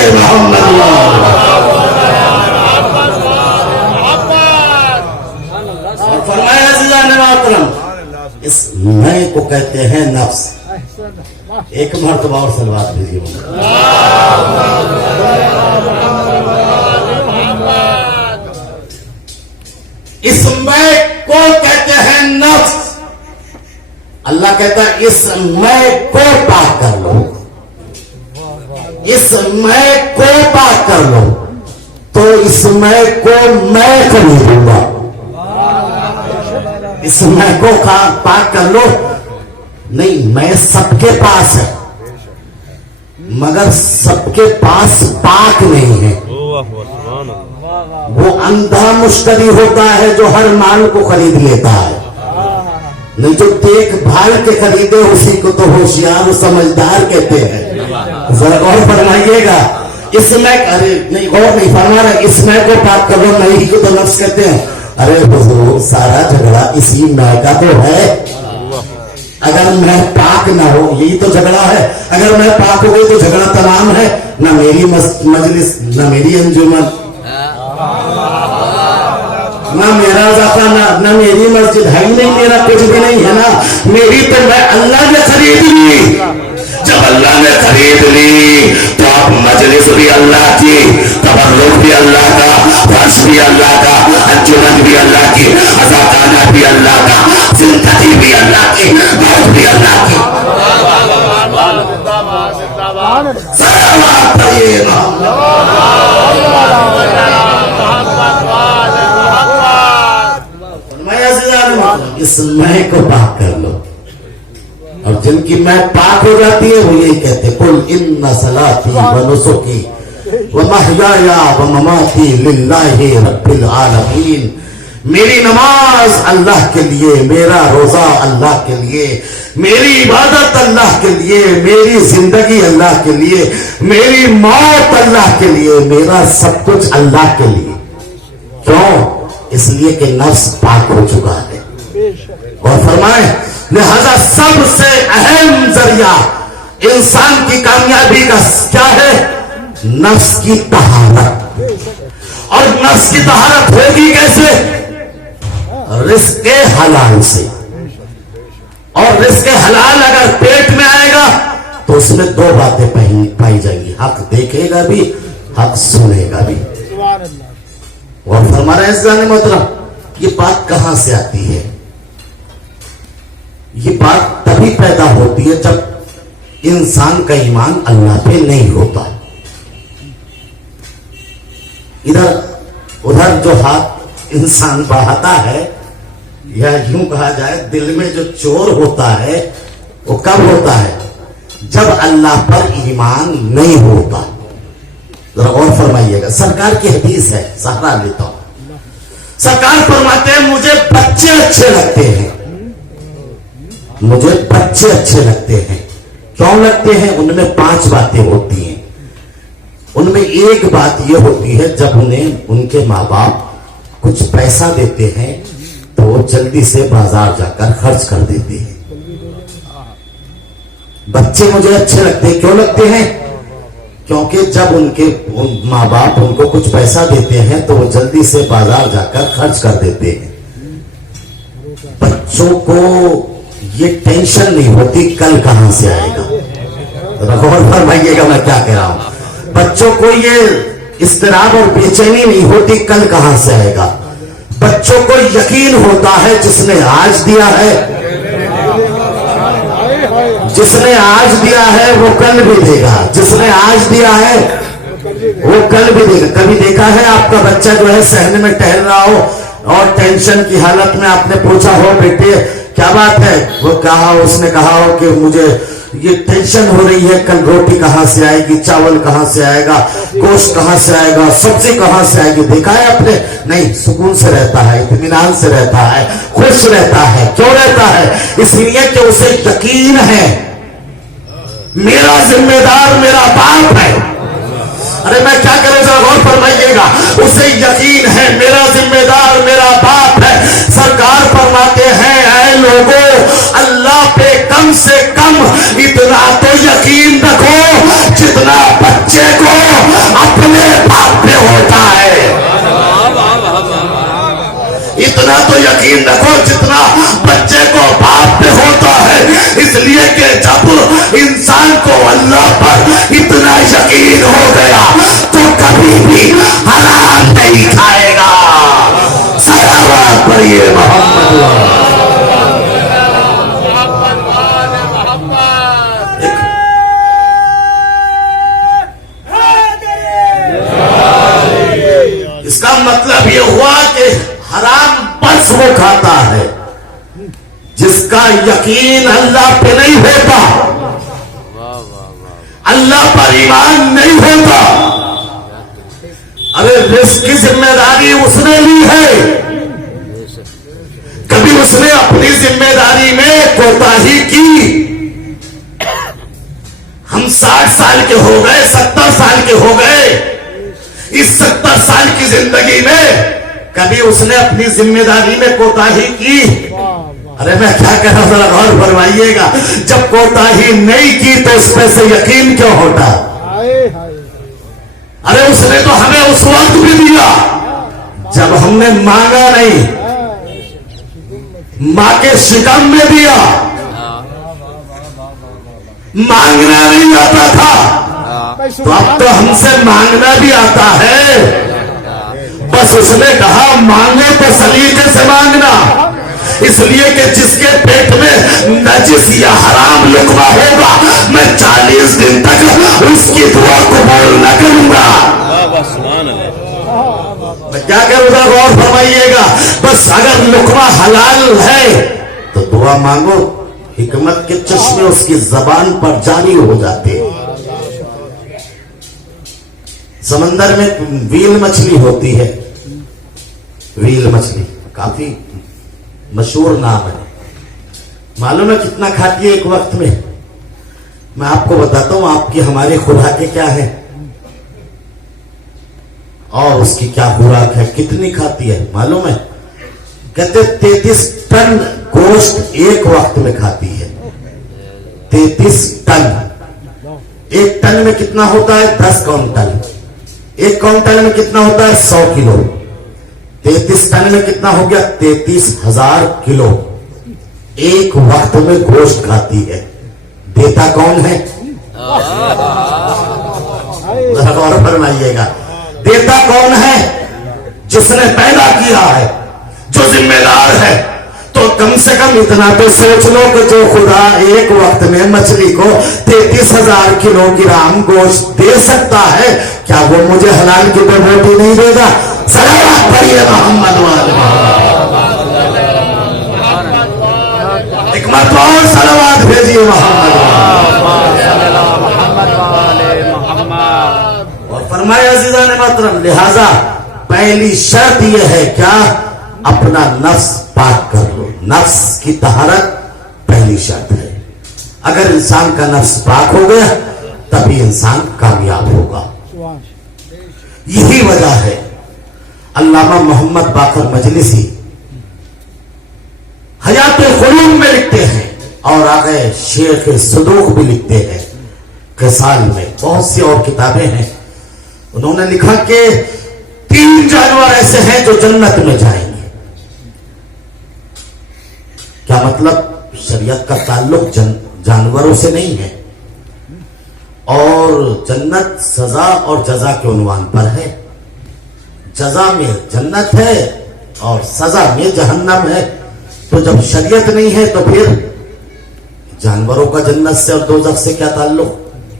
اس میں کو کہتے ہیں نفس. ایک مرتبہ اور سلوات بھیجیے. اس میں کو کہتے ہیں نفس. اللہ کہتا ہے اس میں کو پاک کر لو, اس میں کو پاک کر لو تو اس میں کو میں خریدوں گا. اس میں کو پاک کر لو. نہیں, میں سب کے پاس ہے مگر سب کے پاس پاک نہیں ہے. وہ اندھا مشتری ہوتا ہے جو ہر مال کو خرید لیتا ہے, نہیں جو دیکھ بھال کے خریدے اسی کو تو ہوشیار و سمجھدار کہتے ہیں. ذرا غور فرمائیے گا. اس میں نہیں غور نہیں فرما رہا. اس میں کو پاک کر لو, نہیں کو تو نفس کہتے ہیں. ارے حضور سارا جھگڑا اسی میں کا تو ہے. اگر میں پاک نہ ہو, یہی تو جھگڑا ہے. اگر میں پاک ہو گئی تو جھگڑا تمام ہے. نہ میری مجلس, نہ میری انجمن, نہ میرا ذاتہ, نہ میری مسجد ہے ہی نہیں, میرا کچھ بھی نہیں ہے نا. میری تو میں اللہ نے خرید لی. جب اللہ نے خرید لی تو اب مجلس بھی اللہ کی, تبرک بھی اللہ کا, فرش بھی اللہ کا, انجمن بھی اللہ کی, عزاخانہ بھی اللہ کا, زندگی بھی اللہ کی, موت بھی اللہ کی. سلامات پڑھیے نا. اس میں کو پاک کر لو. اور جن کی میں پاک ہو جاتی ہے وہ یہی کہتے قل ان صلاتی و نسکی و محیایا و مماتی للہ رب العالمین. میری نماز اللہ کے لیے, میرا روزہ اللہ کے لیے, میری عبادت اللہ کے لیے, میری زندگی اللہ کے لیے, میری موت اللہ کے لیے, میرا سب کچھ اللہ کے لیے. کیوں؟ اس لیے کہ نفس پاک ہو چکا ہے. اور فرمائے لہذا سب سے اہم ذریعہ انسان کی کامیابی کا کیا ہے؟ نفس کی طہارت. اور نفس کی طہارت ہوگی کیسے؟ رزق حلال سے. اور رزق حلال اگر پیٹ میں آئے گا تو اس میں دو باتیں پائی جائیں گی, حق دیکھے گا بھی, حق سنے گا بھی. اور فرما رہے ہیں عزیزان محترم, یہ بات کہاں سے آتی ہے؟ یہ بات تبھی پیدا ہوتی ہے جب انسان کا ایمان اللہ پہ نہیں ہوتا. ادھر ادھر جو ہاتھ انسان بڑھاتا ہے, یا یوں کہا جائے دل میں جو چور ہوتا ہے وہ کب ہوتا ہے؟ جب اللہ پر ایمان نہیں ہوتا. ذرا اور فرمائیے گا. سرکار کی حدیث ہے, سہارا لیتا ہوں. سرکار فرماتے ہیں مجھے بچے اچھے لگتے ہیں, مجھے بچے اچھے لگتے ہیں. کیوں لگتے ہیں؟ ان میں 5 باتیں ہوتی ہیں. ان میں ایک بات یہ ہوتی ہے جب انہیں ان کے ماں باپ کچھ پیسہ دیتے ہیں تو وہ جلدی سے بازار جا کر خرچ کر دیتے ہیں. بچے مجھے اچھے لگتے ہیں. کیوں لگتے ہیں؟ کیونکہ جب ان کے ماں باپ ان کو کچھ پیسہ دیتے ہیں تو وہ جلدی سے بازار جا کر خرچ کر دیتے ہیں. بچوں کو یہ ٹینشن نہیں ہوتی کل کہاں سے آئے گا. غور فرمائیے گا میں کیا کہہ رہا ہوں. بچوں کو یہ اضطراب اور بے چینی نہیں ہوتی کل کہاں سے آئے گا. بچوں کو یقین ہوتا ہے جس نے آج دیا ہے, جس نے آج دیا ہے وہ کل بھی دے گا. جس نے آج دیا ہے وہ کل بھی دے گا. کبھی دیکھا ہے آپ کا بچہ جو ہے صحن میں ٹہل رہا ہو اور ٹینشن کی حالت میں آپ نے پوچھا ہو بیٹے کیا بات ہے؟ وہ کہا, اس نے کہا ہو کہ مجھے یہ ٹینشن ہو رہی ہے, کل روٹی کہاں سے آئے گی, چاول کہاں سے آئے گا, گوشت کہاں سے آئے گا, سبزی کہاں سے آئے گی. دیکھا ہے آپ نے؟ نہیں. سکون سے رہتا ہے, اطمینان سے رہتا ہے, خوش رہتا ہے. کیوں رہتا ہے؟ اس لیے کہ اسے یقین ہے میرا ذمہ دار میرا باپ ہے. ارے میں کیا کروں, ذرا غور فرمائیے گا. اسے یقین ہے میرا ذمہ دار میرا باپ ہے. سرکار فرماتے ہیں اے لوگوں, اللہ پہ کم سے کم اتنا تو یقین رکھو جتنا بچے کو اپنے باپ پہ ہوتا ہے. اتنا تو یقین رکھو جتنا بچے کو باپ انسان کو اللہ پر اتنا یقین ہو گیا تو کبھی بھی حرام نہیں کھائے گا. صلوات پڑھیے محمد وعلی. اس کا مطلب یہ ہوا کہ حرام بس وہ کھاتا ہے جس کا یقین اللہ پہ نہیں ہوتا, اللہ پر ایمان نہیں ہوتا. ارے رزق کی ذمہ داری اس نے لی ہے, کبھی اس نے اپنی ذمہ داری میں کوتاہی کی. ہم 60 سال کے ہو گئے, 70 سال کے ہو گئے, اس 70 سال کی زندگی میں کبھی اس نے اپنی ذمہ داری میں کوتاہی کی؟ ارے میں کیا کہہ رہا ہوں, ذرا غور فرمائیے گا. جب کوتاہی نہیں کی تو اس پہ سے یقین کیوں ہوتا؟ ارے اس نے تو ہمیں اس وقت بھی دیا جب ہم نے مانگا نہیں, ماں کے شکم میں دیا, مانگنا نہیں آتا تھا تو اب تو ہم سے مانگنا بھی آتا ہے. بس اس نے کہا مانگو تو سلیقے سے مانگنا, اس لیے کہ جس کے پیٹ میں نجس یا حرام لقمہ ہوگا میں 40 دن تک اس کی دعا قبول نہ کروں گا. میں کیا کروں گا, غور فرمائیے گا. بس اگر لقمہ حلال ہے تو دعا مانگو, حکمت کے چشمے اس کی زبان پر جاری ہو جاتے. سمندر میں ویل مچھلی ہوتی ہے, ویل مچھلی کافی مشہور نام ہے. معلوم ہے کتنا کھاتی ہے ایک وقت میں؟ میں آپ کو بتاتا ہوں آپ کی ہماری خوراکیں کیا ہیں اور اس کی کیا خوراک ہے, کتنی کھاتی ہے معلوم ہے؟ کہتے 33 ٹن گوشت ایک وقت میں کھاتی ہے. 33 ٹن. ایک ٹن میں کتنا ہوتا ہے؟ 10 کونٹل. ایک کونٹل میں کتنا ہوتا ہے؟ 100 کلو. 33 ٹن میں کتنا ہو گیا؟ 33,000 کلو ایک وقت میں گوشت کھاتی ہے. دیتا کون ہے؟ غور فرمائیے گا. دیتا کون ہے؟ جس نے پیدا کیا ہے, جو ذمہ دار ہے. تو کم سے کم اتنا تو سوچ لو کہ جو خدا ایک وقت میں مچھلی کو 33,000 کلو گرام گوشت دے سکتا ہے, کیا وہ مجھے حلال کی تو روٹی نہیں دے گا؟ صلوات پڑھیے محمد والے. ایک مرتبہ اور صلوات بھیجیے محمد اور فرمایا عزیزان محترم, لہذا پہلی شرط یہ ہے کیا؟ اپنا نفس پاک کر لو. نفس کی طہارت پہلی شرط ہے. اگر انسان کا نفس پاک ہو گیا تبھی انسان کامیاب ہوگا. یہی وجہ ہے علامہ محمد باقر مجلسی حیات القلوب میں لکھتے ہیں اور آگے شیخ صدوق بھی لکھتے ہیں, قصال میں بہت سی اور کتابیں ہیں. انہوں نے لکھا کہ 3 جانور ایسے ہیں جو جنت میں جائیں گے. کیا مطلب؟ شریعت کا تعلق جانوروں سے نہیں ہے, اور جنت سزا اور جزا کے عنوان پر ہے. جزا میں جنت ہے اور سزا میں جہنم ہے. تو جب شریعت نہیں ہے تو پھر جانوروں کا جنت سے اور دوزخ سے کیا تعلق؟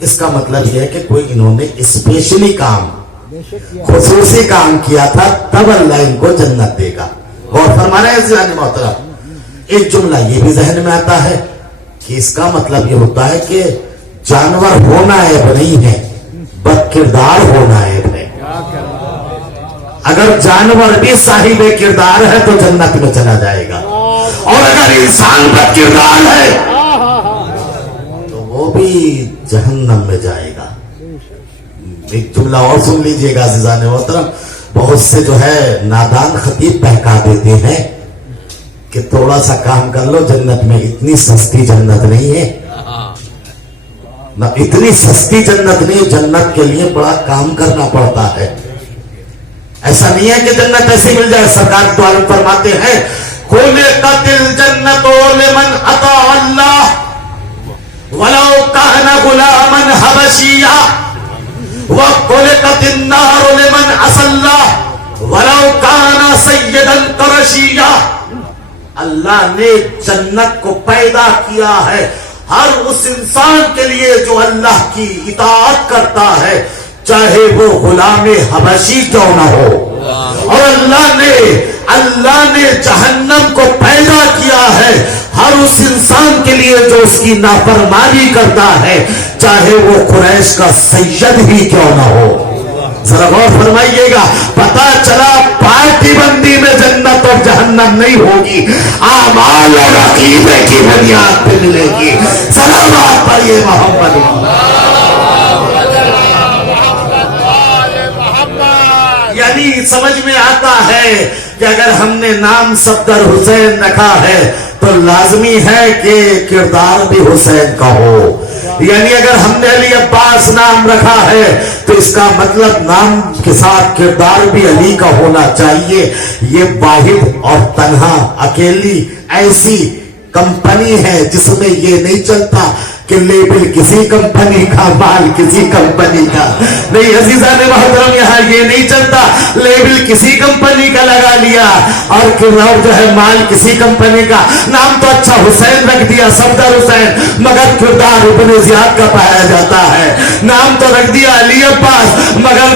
اس کا مطلب یہ ہے کہ کوئی انہوں نے اسپیشلی کام, خصوصی کام کیا تھا, تب اللہ ان کو جنت دے گا. اور فرمانا ہے عزیزان محترم, ایک جملہ یہ بھی ذہن میں آتا ہے کہ اس کا مطلب یہ ہوتا ہے کہ جانور ہونا عیب نہیں ہے, بد کردار ہونا عیب ہے. اگر جانور بھی صاحب کردار ہے تو جنت میں چلا جائے گا, اور اگر انسان بد کردار ہے تو وہ بھی جہنم میں جائے گا. ایک جملہ اور سن لیجئے گا عزیزان محترم, بہت سے جو ہے نادان خطیب بہکا دیتے ہیں کہ تھوڑا سا کام کر لو جنت میں. اتنی سستی جنت نہیں ہے, نہ اتنی سستی جنت نہیں. جنت کے لیے بڑا کام کرنا پڑتا ہے. ایسا نہیں ہے کہ جنت ایسے مل جائے. سرکار تو عالم فرماتے ہیں خلقت الجنت لمن اطاع اللہ ولو کان غلاما حبشیہ وَخُلِقَتِ النَّارُ لِمَنْ عَصَى اللَّهَ وَلَوْ كَانَ سَيِّدًا قُرَشِيًّا. اللہ نے جنت کو پیدا کیا ہے ہر اس انسان کے لیے جو اللہ کی اطاعت کرتا ہے، چاہے وہ غلام حبشی کیوں نہ ہو. اور اللہ نے جہنم کو پیدا کیا ہے ہر اس انسان کے لیے جو اس کی نافرمانی کرتا ہے، چاہے وہ قریش کا سید ہی کیوں نہ ہو. ذرا غور فرمائیے گا، پتا چلا پارٹی بندی میں جنت اور جہنم نہیں ہوگی، اعمال اور عقیدے کی بنیاد پہ ملے گی. صلوات پڑھیے محمد. یعنی سمجھ میں آتا ہے کہ اگر ہم نے نام صفدر حسین رکھا ہے تو لازمی ہے کہ کردار بھی حسین کا ہو. یعنی اگر ہم نے علی عباس نام رکھا ہے تو اس کا مطلب نام کے ساتھ کردار بھی علی کا ہونا چاہیے. یہ واحد اور تنہا اکیلی ایسی کمپنی ہے جس میں یہ نہیں چلتا کہ لیبل کسی کمپنی کا، مال کسی کمپنی کا. نہیں عزیزان محترم، یہاں یہ نہیں چلتا لیبل کسی کمپنی کا لگا لیا اور جو ہے مال کسی کمپنی کا. نام تو اچھا حسین رکھ دیا، صفدر حسین، مگر کردار ابن زیاد کا پایا جاتا ہے. نام تو رکھ دیا علی عباس، مگر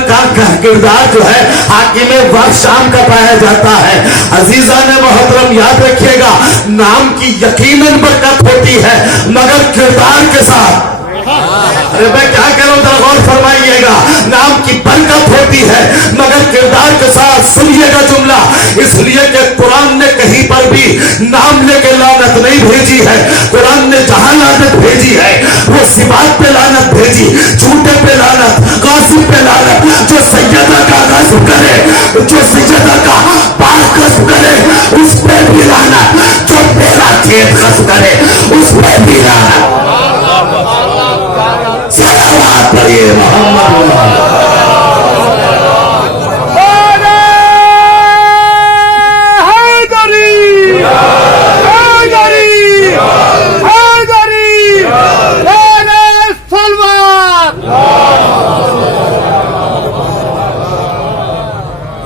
کردار جو ہے حاکم وقت شام کا پایا جاتا ہے. عزیزان محترم یاد رکھیے گا، نام کی یقیناً برکت ہوتی ہے مگر کردار کے ساتھ. ارے میں کیا کروں، ذرا غور فرمائیے گا. نام کی برکت ہوتی ہے مگر کردار کے ساتھ. سنیے گا جملہ، اس لیے کہ قرآن نے کہیں پر بھی نام لے کے لعنت نہیں بھیجی ہے. قرآن نے جہاں لعنت بھیجی ہے وہ صفات پہ لعنت بھیجی، جھوٹے پہ لعنت، غاصب پہ لعنت. جو سیدہ کا غصب کرے، جو سیدہ کا پاک غصب کرے اس پہ بھی لعنت. جو میرا کھیت غصب کرے اس پہ بھی لعنت. صلوات پڑھیے محمد.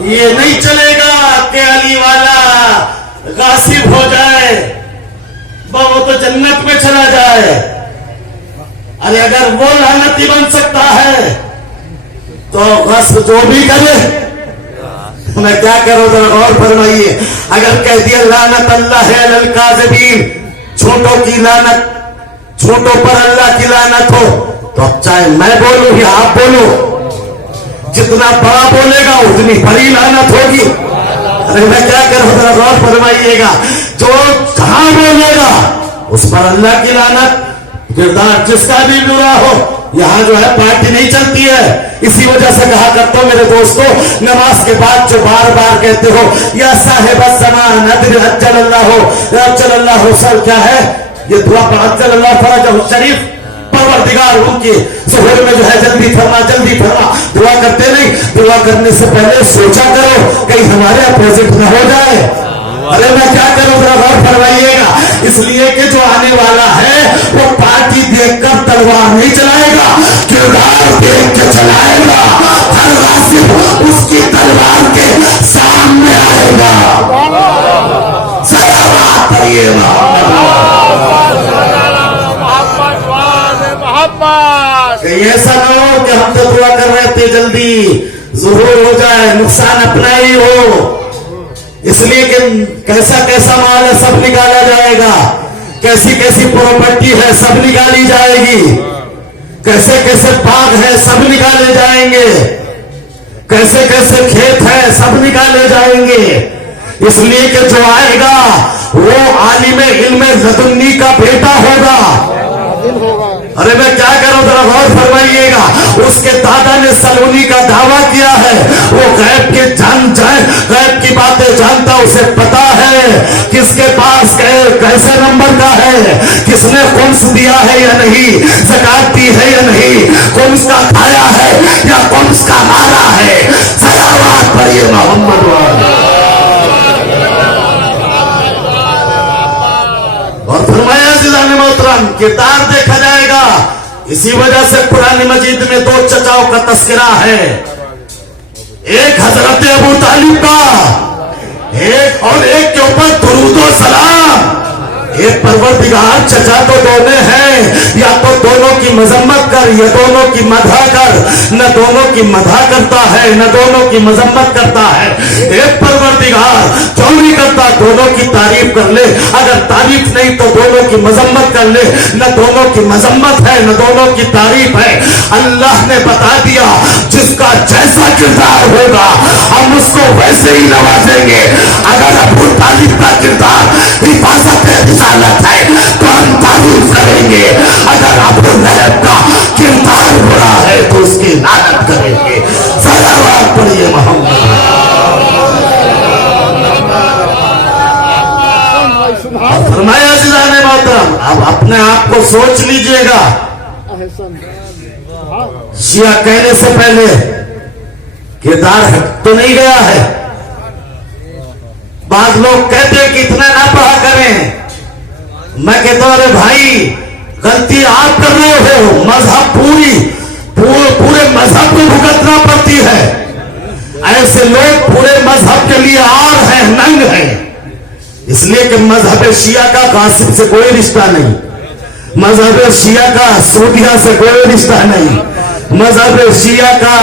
یہ نہیں چلے گا کہ علی والا غاصب ہو جائے وہ تو جنت میں چلا جائے. ارے اگر وہ لعنتی بن سکتا ہے تو غصب جو بھی کرے. میں کیا کروں، ذرا غور فرمائیے. اگر کہہ دیا لعنت اللہ علی الکاذبین، چھوٹوں کی لعنت، چھوٹوں پر اللہ کی لعنت ہو، تو اب چاہے میں بولوں یا آپ بولو، جتنا بڑا بولے گا اتنی بڑی لعنت ہوگی. ارے میں کیا کروں، ذرا غور فرمائیے گا. جو جہاں بولے گا اس پر اللہ کی لعنت. کردار جس کا بھی برا ہو، یہاں جو ہے پارٹی نہیں چلتی ہے. اسی وجہ سے کہا کرتا ہوں میرے دوستو، نماز کے بعد جو بار بار کہتے ہو یا صاحب الزمان ادر اجل اللہ ہو، اجل اللہ ہو، سر کیا ہے یہ دعا پر اجل اللہ فرجہ الشریف، پروردگار ان کی ظہور میں جو ہے جلدی فرما جلدی فرما. دعا کرتے نہیں، دعا کرنے سے پہلے سوچا کرو کہیں ہمارے اپوزٹ نہ ہو جائے. ارے میں کیا کروں، ذرا غور فرمائیے گا. اس لیے کہ جو آنے والا ہے وہ پارٹی دیکھ کر تلوار نہیں چلائے گا، کردار دیکھ کے چلائے گا. ہر غاصب اس کی تلوار کے سامنے آئے گا. صلوات پڑھیے ایسا نہ ہو کہ ہم تو دعا کر رہے تھے جلدی ظہور ہو جائے، نقصان اپنا ہی ہو. اس لیے کہ کیسا کیسا مال ہے سب نکالا جائے گا، کیسی کیسی پراپرٹی ہے سب نکالی جائے گی، کیسے کیسے باغ ہے سب نکالے جائیں گے، کیسے کیسے کھیت ہے سب نکالے جائیں گے. اس لیے کہ جو آئے گا وہ عالم علم لدنی کا بیٹا ہوگا. ارے میں کیا کروں، ذرا غور فرمائیے گا. اس کے دادا نے سلونی کا دعویٰ کیا ہے، وہ غیب کے غیب کی باتیں جانتا، اسے پتا ہے کس کے پاس کیسے نمبر کا ہے، کس نے خمس دیا ہے یا نہیں، زکات دی ہے یا نہیں، خمس کا کھایا ہے یا خمس کا مارا ہے. صلوات پڑھیے محمد. اور فرمایا عزیزان محترم، کردار دیکھا جائے گا. اسی وجہ سے قرآن مجید میں دو چچاؤں کا تذکرہ ہے، ایک حضرت ابو طالب کا، اور ایک کے اوپر درود و سلام۔ ایک پروردگار چچا تو دونوں ہیں، یا تو دونوں کی مذمت کر یا دونوں کی مدح کر، نہ دونوں کی مدح کرتا ہے نہ دونوں کی مذمت کرتا ہے۔ ایک پروردگار کیوں نہیں کرتا؟ دونوں کی تعریف کر لے، اگر تعریف نہیں تو دونوں کی مذمت کر لے، نہ دونوں کی مذمت ہے نہ دونوں کی تعریف ہے۔ اللہ نے بتا دیا جس کا جیسا کردار ہوگا ہم اس کو ویسے ہی نوازیں گے۔ اگر ابو طالب کا کردار حفاظت رسالت ہے تو ہم تعریف کریں گے، اگر ابو لہب کا کردار برا ہے تو اس کی لعنت کریں گے۔ صلوات پڑھیے محمد۔ اور فرمایا عزیزان محترم، اب اپنے آپ کو سوچ لیجئے گا، شیعہ کہنے سے پہلے کردار ہٹ تو نہیں گیا ہے؟ بعض لوگ کہتے ہیں کہ اتنا نہ پڑھا کریں، میں کہتا ہوں ارے بھائی غلطی آپ کر رہے ہو، مذہب پورے مذہب کو بھگتنا پڑتی ہے۔ ایسے لوگ پورے مذہب کے لیے آر ہیں، ننگ ہیں، اس لیے کہ مذہب شیعہ کا غاصب سے کوئی رشتہ نہیں، مذہب شیعہ کا سودیہ سے کوئی رشتہ نہیں، مذہب شیعہ کا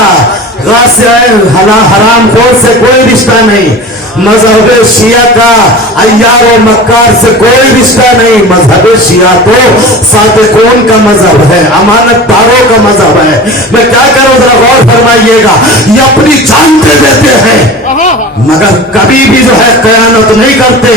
غاصب حرام خور سے کوئی رشتہ نہیں، مذہب شیعہ کا عیار و مکار سے کوئی رشتہ نہیں۔ مذہب شیعہ تو صادقون کا مذہب ہے، امانت داروں کا مذہب ہے۔ میں کیا کروں، ذرا غور فرمائیے گا، یہ اپنی جان دے دیتے ہیں مگر کبھی بھی جو ہے خیانت نہیں کرتے۔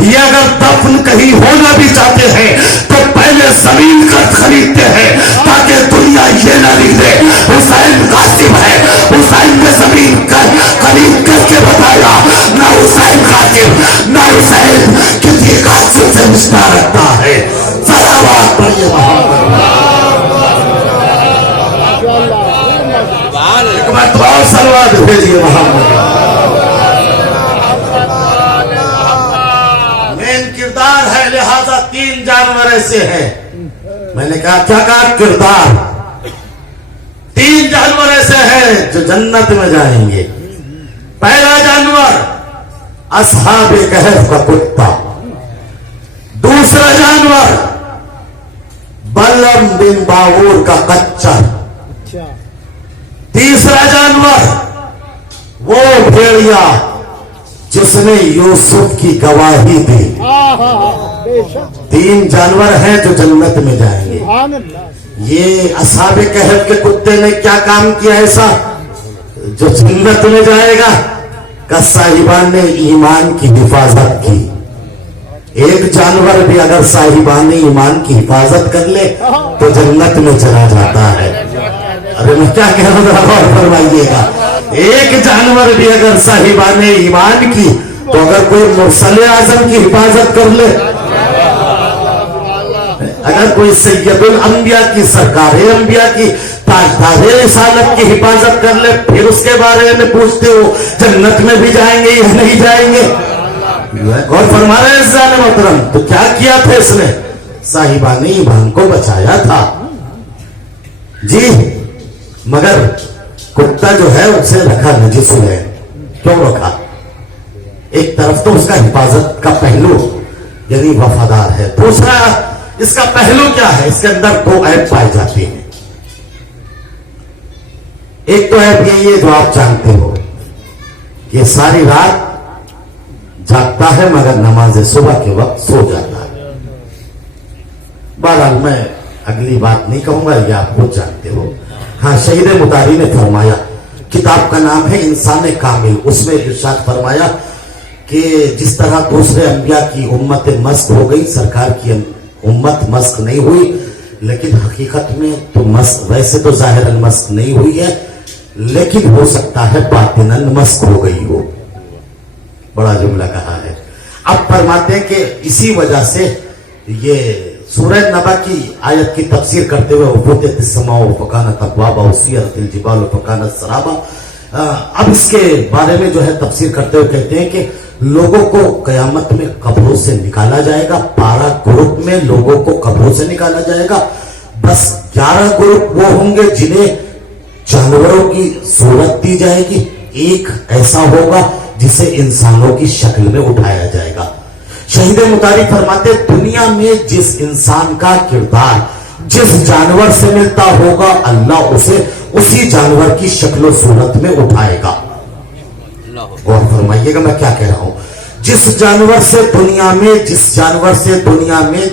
یہ اگر دفن کہیں ہونا بھی چاہتے ہیں تو پہلے زمین خریدتے ہیں تاکہ دنیا یہ نہ لکھ دے حسین قاسم ہے، حسین نے زمین خرید کر کے بتایا نہ حسین قاسم نہ حسین کسی قاسم سے رشتہ رکھتا ہے۔ صلوات پڑھیے محمد۔ ایک بار دعا صلوات بھیجیے محمد۔ مین کردار ہے، لہذا تین جانور ایسے ہیں، میں نے کہا کیا کہا؟ کردار۔ تین جانور ایسے ہیں جو جنت میں جائیں گے۔ پہلا جانور اصحاب کہف کا کتا، دوسرا جانور بلعم بن باور کا کچر، تیسرا جانور وہ بھیڑیا جس نے یوسف کی گواہی دی۔ تین جانور ہیں جو جنت میں جائیں گے۔ یہ اصحاب کہف کے کتے نے کیا کام کیا ایسا جو جنت میں جائے گا؟ کہ صاحبان نے ایمان کی حفاظت کی۔ ایک جانور بھی اگر صاحبان ایمان کی حفاظت کر لے تو جنت میں چلا جاتا ہے۔ ارے میں کیا کہہ رہا ہوں، غور فرمائیے گا۔ ایک جانور بھی اگر صاحبان ایمان کی، تو اگر کوئی مرسل اعظم کی حفاظت کر لے، اگر کوئی سید الانبیاء کی، سرکار انبیاء کی، تاجدار رسالت کی حفاظت کر لے، پھر اس کے بارے میں پوچھتے ہو جنت میں بھی جائیں گے یا نہیں جائیں گے؟ غور فرما رہے ہیں عزیزان محترم۔ تو کیا کیا تھا اس نے؟ صاحبان ایمان کو بچایا تھا جی، مگر کتا جو ہے اسے رکھا نجس ہے۔ کیوں رکھا؟ ایک طرف تو اس کا حفاظت کا پہلو یعنی وفادار ہے، دوسرا اس کا پہلو کیا ہے؟ اس کے اندر دو عیب پائے جاتے ہیں۔ ایک تو عیب یہ جو آپ جانتے ہو کہ ساری رات جاگتا ہے مگر نماز صبح کے وقت سو جاتا ہے۔ بہرحال میں اگلی بات نہیں کہوں گا، یہ آپ خود جانتے ہو۔ ہاں، شہید مطاری نے فرمایا، کتاب کا نام ہے انسان کامل، اس میں ارشاد فرمایا کہ جس طرح دوسرے انبیاء کی امت مسخ ہو گئی، سرکار کی امت مسخ نہیں ہوئی، لیکن حقیقت میں تو مسخ، ویسے تو ظاہراً مسخ نہیں ہوئی ہے، لیکن ہو سکتا ہے باطناً مسخ ہو گئی ہو۔ بڑا جملہ کہا ہے۔ اب فرماتے ہیں کہ اسی وجہ سے یہ سورہ نبا کی آیت کی تفسیر کرتے ہوئے وفتحت السماء فکانت ابوابا وسیرت الجبال فکانت سرابا، اب اس کے بارے میں جو ہے تفسیر کرتے ہوئے کہتے ہیں کہ لوگوں کو قیامت میں قبروں سے نکالا جائے گا، 12 گروپ میں لوگوں کو قبروں سے نکالا جائے گا، بس 11 گروپ وہ ہوں گے جنہیں جانوروں کی صورت دی جائے گی، ایک ایسا ہوگا جسے انسانوں کی شکل میں اٹھایا جائے گا۔ شہید مطاری فرماتے دنیا میں جس انسان کا کردار جس جانور سے ملتا ہوگا اللہ اسے اسی جانور کی شکل و صورت میں اٹھائے گا۔ غور فرمائیے گا میں کیا کہہ رہا ہوں، جس جانور سے دنیا میں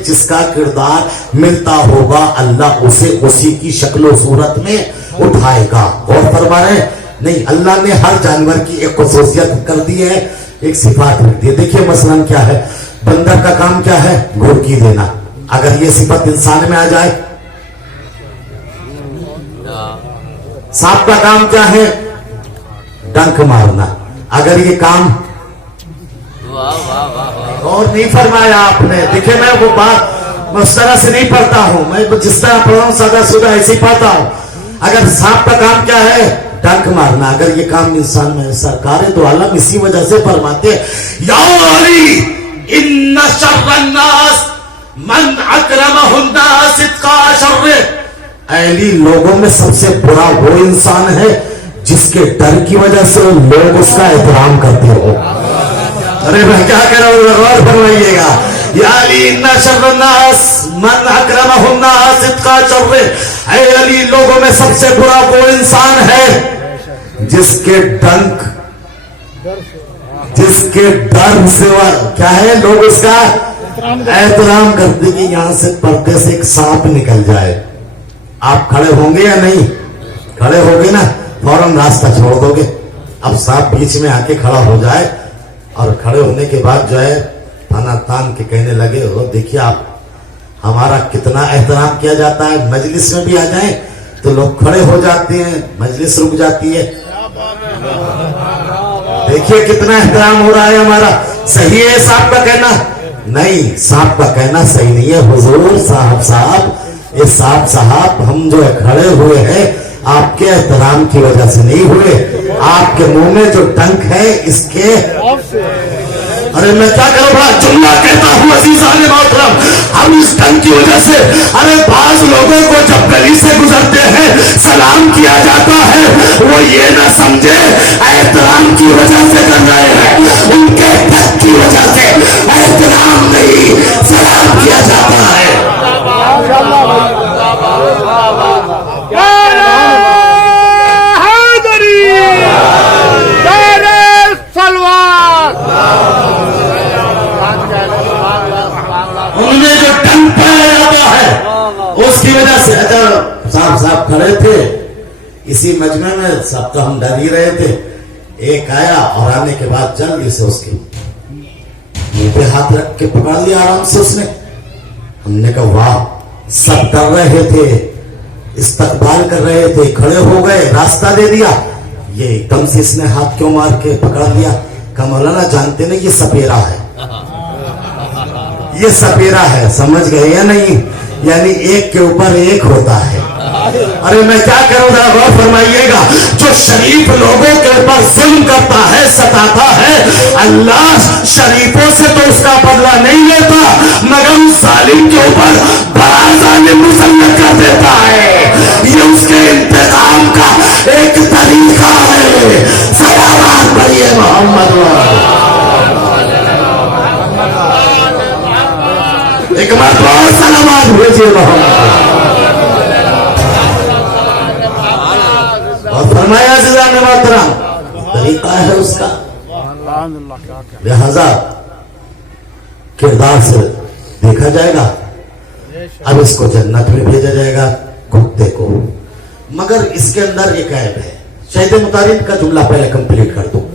جس کا کردار ملتا ہوگا اللہ اسے اسی کی شکل و صورت میں اٹھائے گا۔ غور فرما رہے ہیں؟ نہیں، اللہ نے ہر جانور کی ایک خصوصیت کر دی ہے، ایک صفات رکھ دی ہے۔ دیکھیے مثلاً کیا ہے، بندر کا کام کیا ہے؟ گھرکی دینا۔ اگر یہ صفت انسان میں آ جائے، سانپ کا کام کیا ہے؟ ڈنک مارنا۔ اگر یہ کام اور نہیں فرمایا آپ نے، دیکھیں میں وہ بات میں اس طرح سے نہیں پڑھتا ہوں، میں جس طرح پڑھا ہوں سادہ سودہ ایسے پڑھتا ہوں۔ اگر سانپ کا کام کیا ہے؟ ڈنک مارنا۔ اگر یہ کام انسان میں سرکار ہے تو عالم اسی وجہ سے فرماتے یا علی ان شر الناس من اکرمہ الناس اتقا شر، اے علی لوگوں میں سب سے برا وہ انسان ہے جس کے ڈر کی وجہ سے لوگ اس کا احترام کرتے ہو۔ ارے میں کیا کہہ رہا ہوں، غور فرمائیے گا۔ یا علی ان شر الناس من اکرمہ الناس اتقا شر، اے علی لوگوں میں سب سے برا وہ انسان ہے جس کے ڈر سے کیا ہے لوگ اس کا احترام کرتے کہ یہاں سے پردے سے ایک سانپ نکل جائے، آپ کھڑے ہوں گے یا نہیں؟ کھڑے ہو گے نا، فوراً راستہ چھوڑ دو گے۔ اب سانپ بیچ میں آ کے کھڑا ہو جائے اور کھڑے ہونے کے بعد جو ہے تانا تان کے کہنے لگے ہو دیکھیے آپ ہمارا کتنا احترام کیا جاتا ہے، مجلس میں بھی آ جائیں تو لوگ کھڑے ہو جاتے ہیں، مجلس رک جاتی ہے۔ دیکھیے کتنا احترام ہو رہا ہے ہمارا۔ صحیح ہے سانپ کا کہنا؟ نہیں، سانپ کا کہنا صحیح نہیں ہے۔ حضور صاحب یہ صاحب صاحب ہم جو ہے کھڑے ہوئے ہیں آپ کے احترام کی وجہ سے نہیں ہوئے، آپ کے منہ میں جو ڈنک ہے اس کے ارے میں کیا کروں، بڑا جملہ کہتا ہوں عزیزان محترم، ہم اس ڈنک کی وجہ سے ارے بعض لوگوں کو جب گلی سے گزرتے ہیں سلام کیا جاتا ہے وہ یہ نہ سمجھے احترام کی وجہ سے کر رہے ہیں، ان کے ڈنک کی وجہ سے احترام نہیں سلام کیا جاتا ہے۔ انہوں نے جو ڈنک پایا ہوا ہے اس کی وجہ سے صاحب کھڑے تھے اسی مجمع میں، سب تو ہم ڈر ہی رہے تھے، ایک آیا اور آنے کے بعد جلدی سے اس کے منہ پہ ہاتھ رکھ کے پکڑ لیا آرام سے اس نے۔ ہم نے کہا واہ، سب ڈر رہے تھے، استقبال کر رہے تھے، کھڑے ہو گئے، راستہ دے دیا، یہ ایک دم سے اس نے ہاتھ کیوں مار کے پکڑ لیا؟ کہ مولانا جانتے نہیں یہ سپیرا ہے، یہ سپیرا ہے، سمجھ گئے یا نہیں؟ یعنی ایک کے اوپر ایک ہوتا ہے۔ ارے میں کیا کروں ذرا غور فرمائیے گا، جو شریف لوگوں کے اوپر ظلم کرتا ہے ستاتا ہے اللہ شریفوں سے تو اس کا بدلہ نہیں لیتا مگر اس ظالم کے اوپر بڑا ظالم مسلط کر دیتا ہے، یہ اس کے انتقام کا ایک طریقہ ہے۔ صلوات پڑھیے محمد، ایک بار اور سلامات بھیجیے محمد۔ اور فرمایا عزیزان محترم طریقہ ہے اس کا، لہذا کردار سے دیکھا جائے گا، اب اس کو جنت میں بھیجا جائے گا کتے کو، مگر اس کے اندر ایک عیب ہے۔ شہید مطارد کا جملہ پہلے کمپلیٹ کر دو۔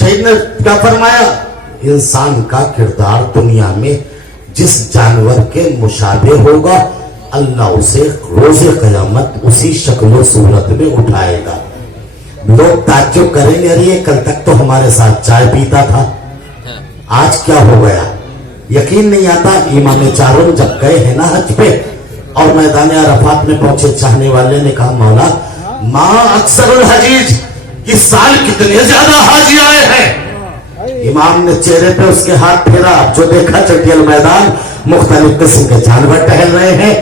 شہید نے کیا فرمایا؟ انسان کا کردار دنیا میں جس جانور کے مشابہ ہوگا اللہ اسے روز قیامت اسی شکل و صورت میں اٹھائے گا۔ لوگ تعجب کریں گے ارے کل تک تو ہمارے ساتھ چائے پیتا تھا، آج کیا ہو گیا؟ یقین نہیں آتا۔ امام چاروں جب گئے ہیں نا حج پہ اور میدان عرفات میں پہنچے، چاہنے والے نے کہا مولا ماں اکثر الحجیج، اس سال کتنے زیادہ حاجی آئے ہیں؟ امام نے چہرے پہ اس کے ہاتھ پھیرا، جو دیکھا چٹیل میدان مختلف قسم کے جانور ٹہل رہے ہیں،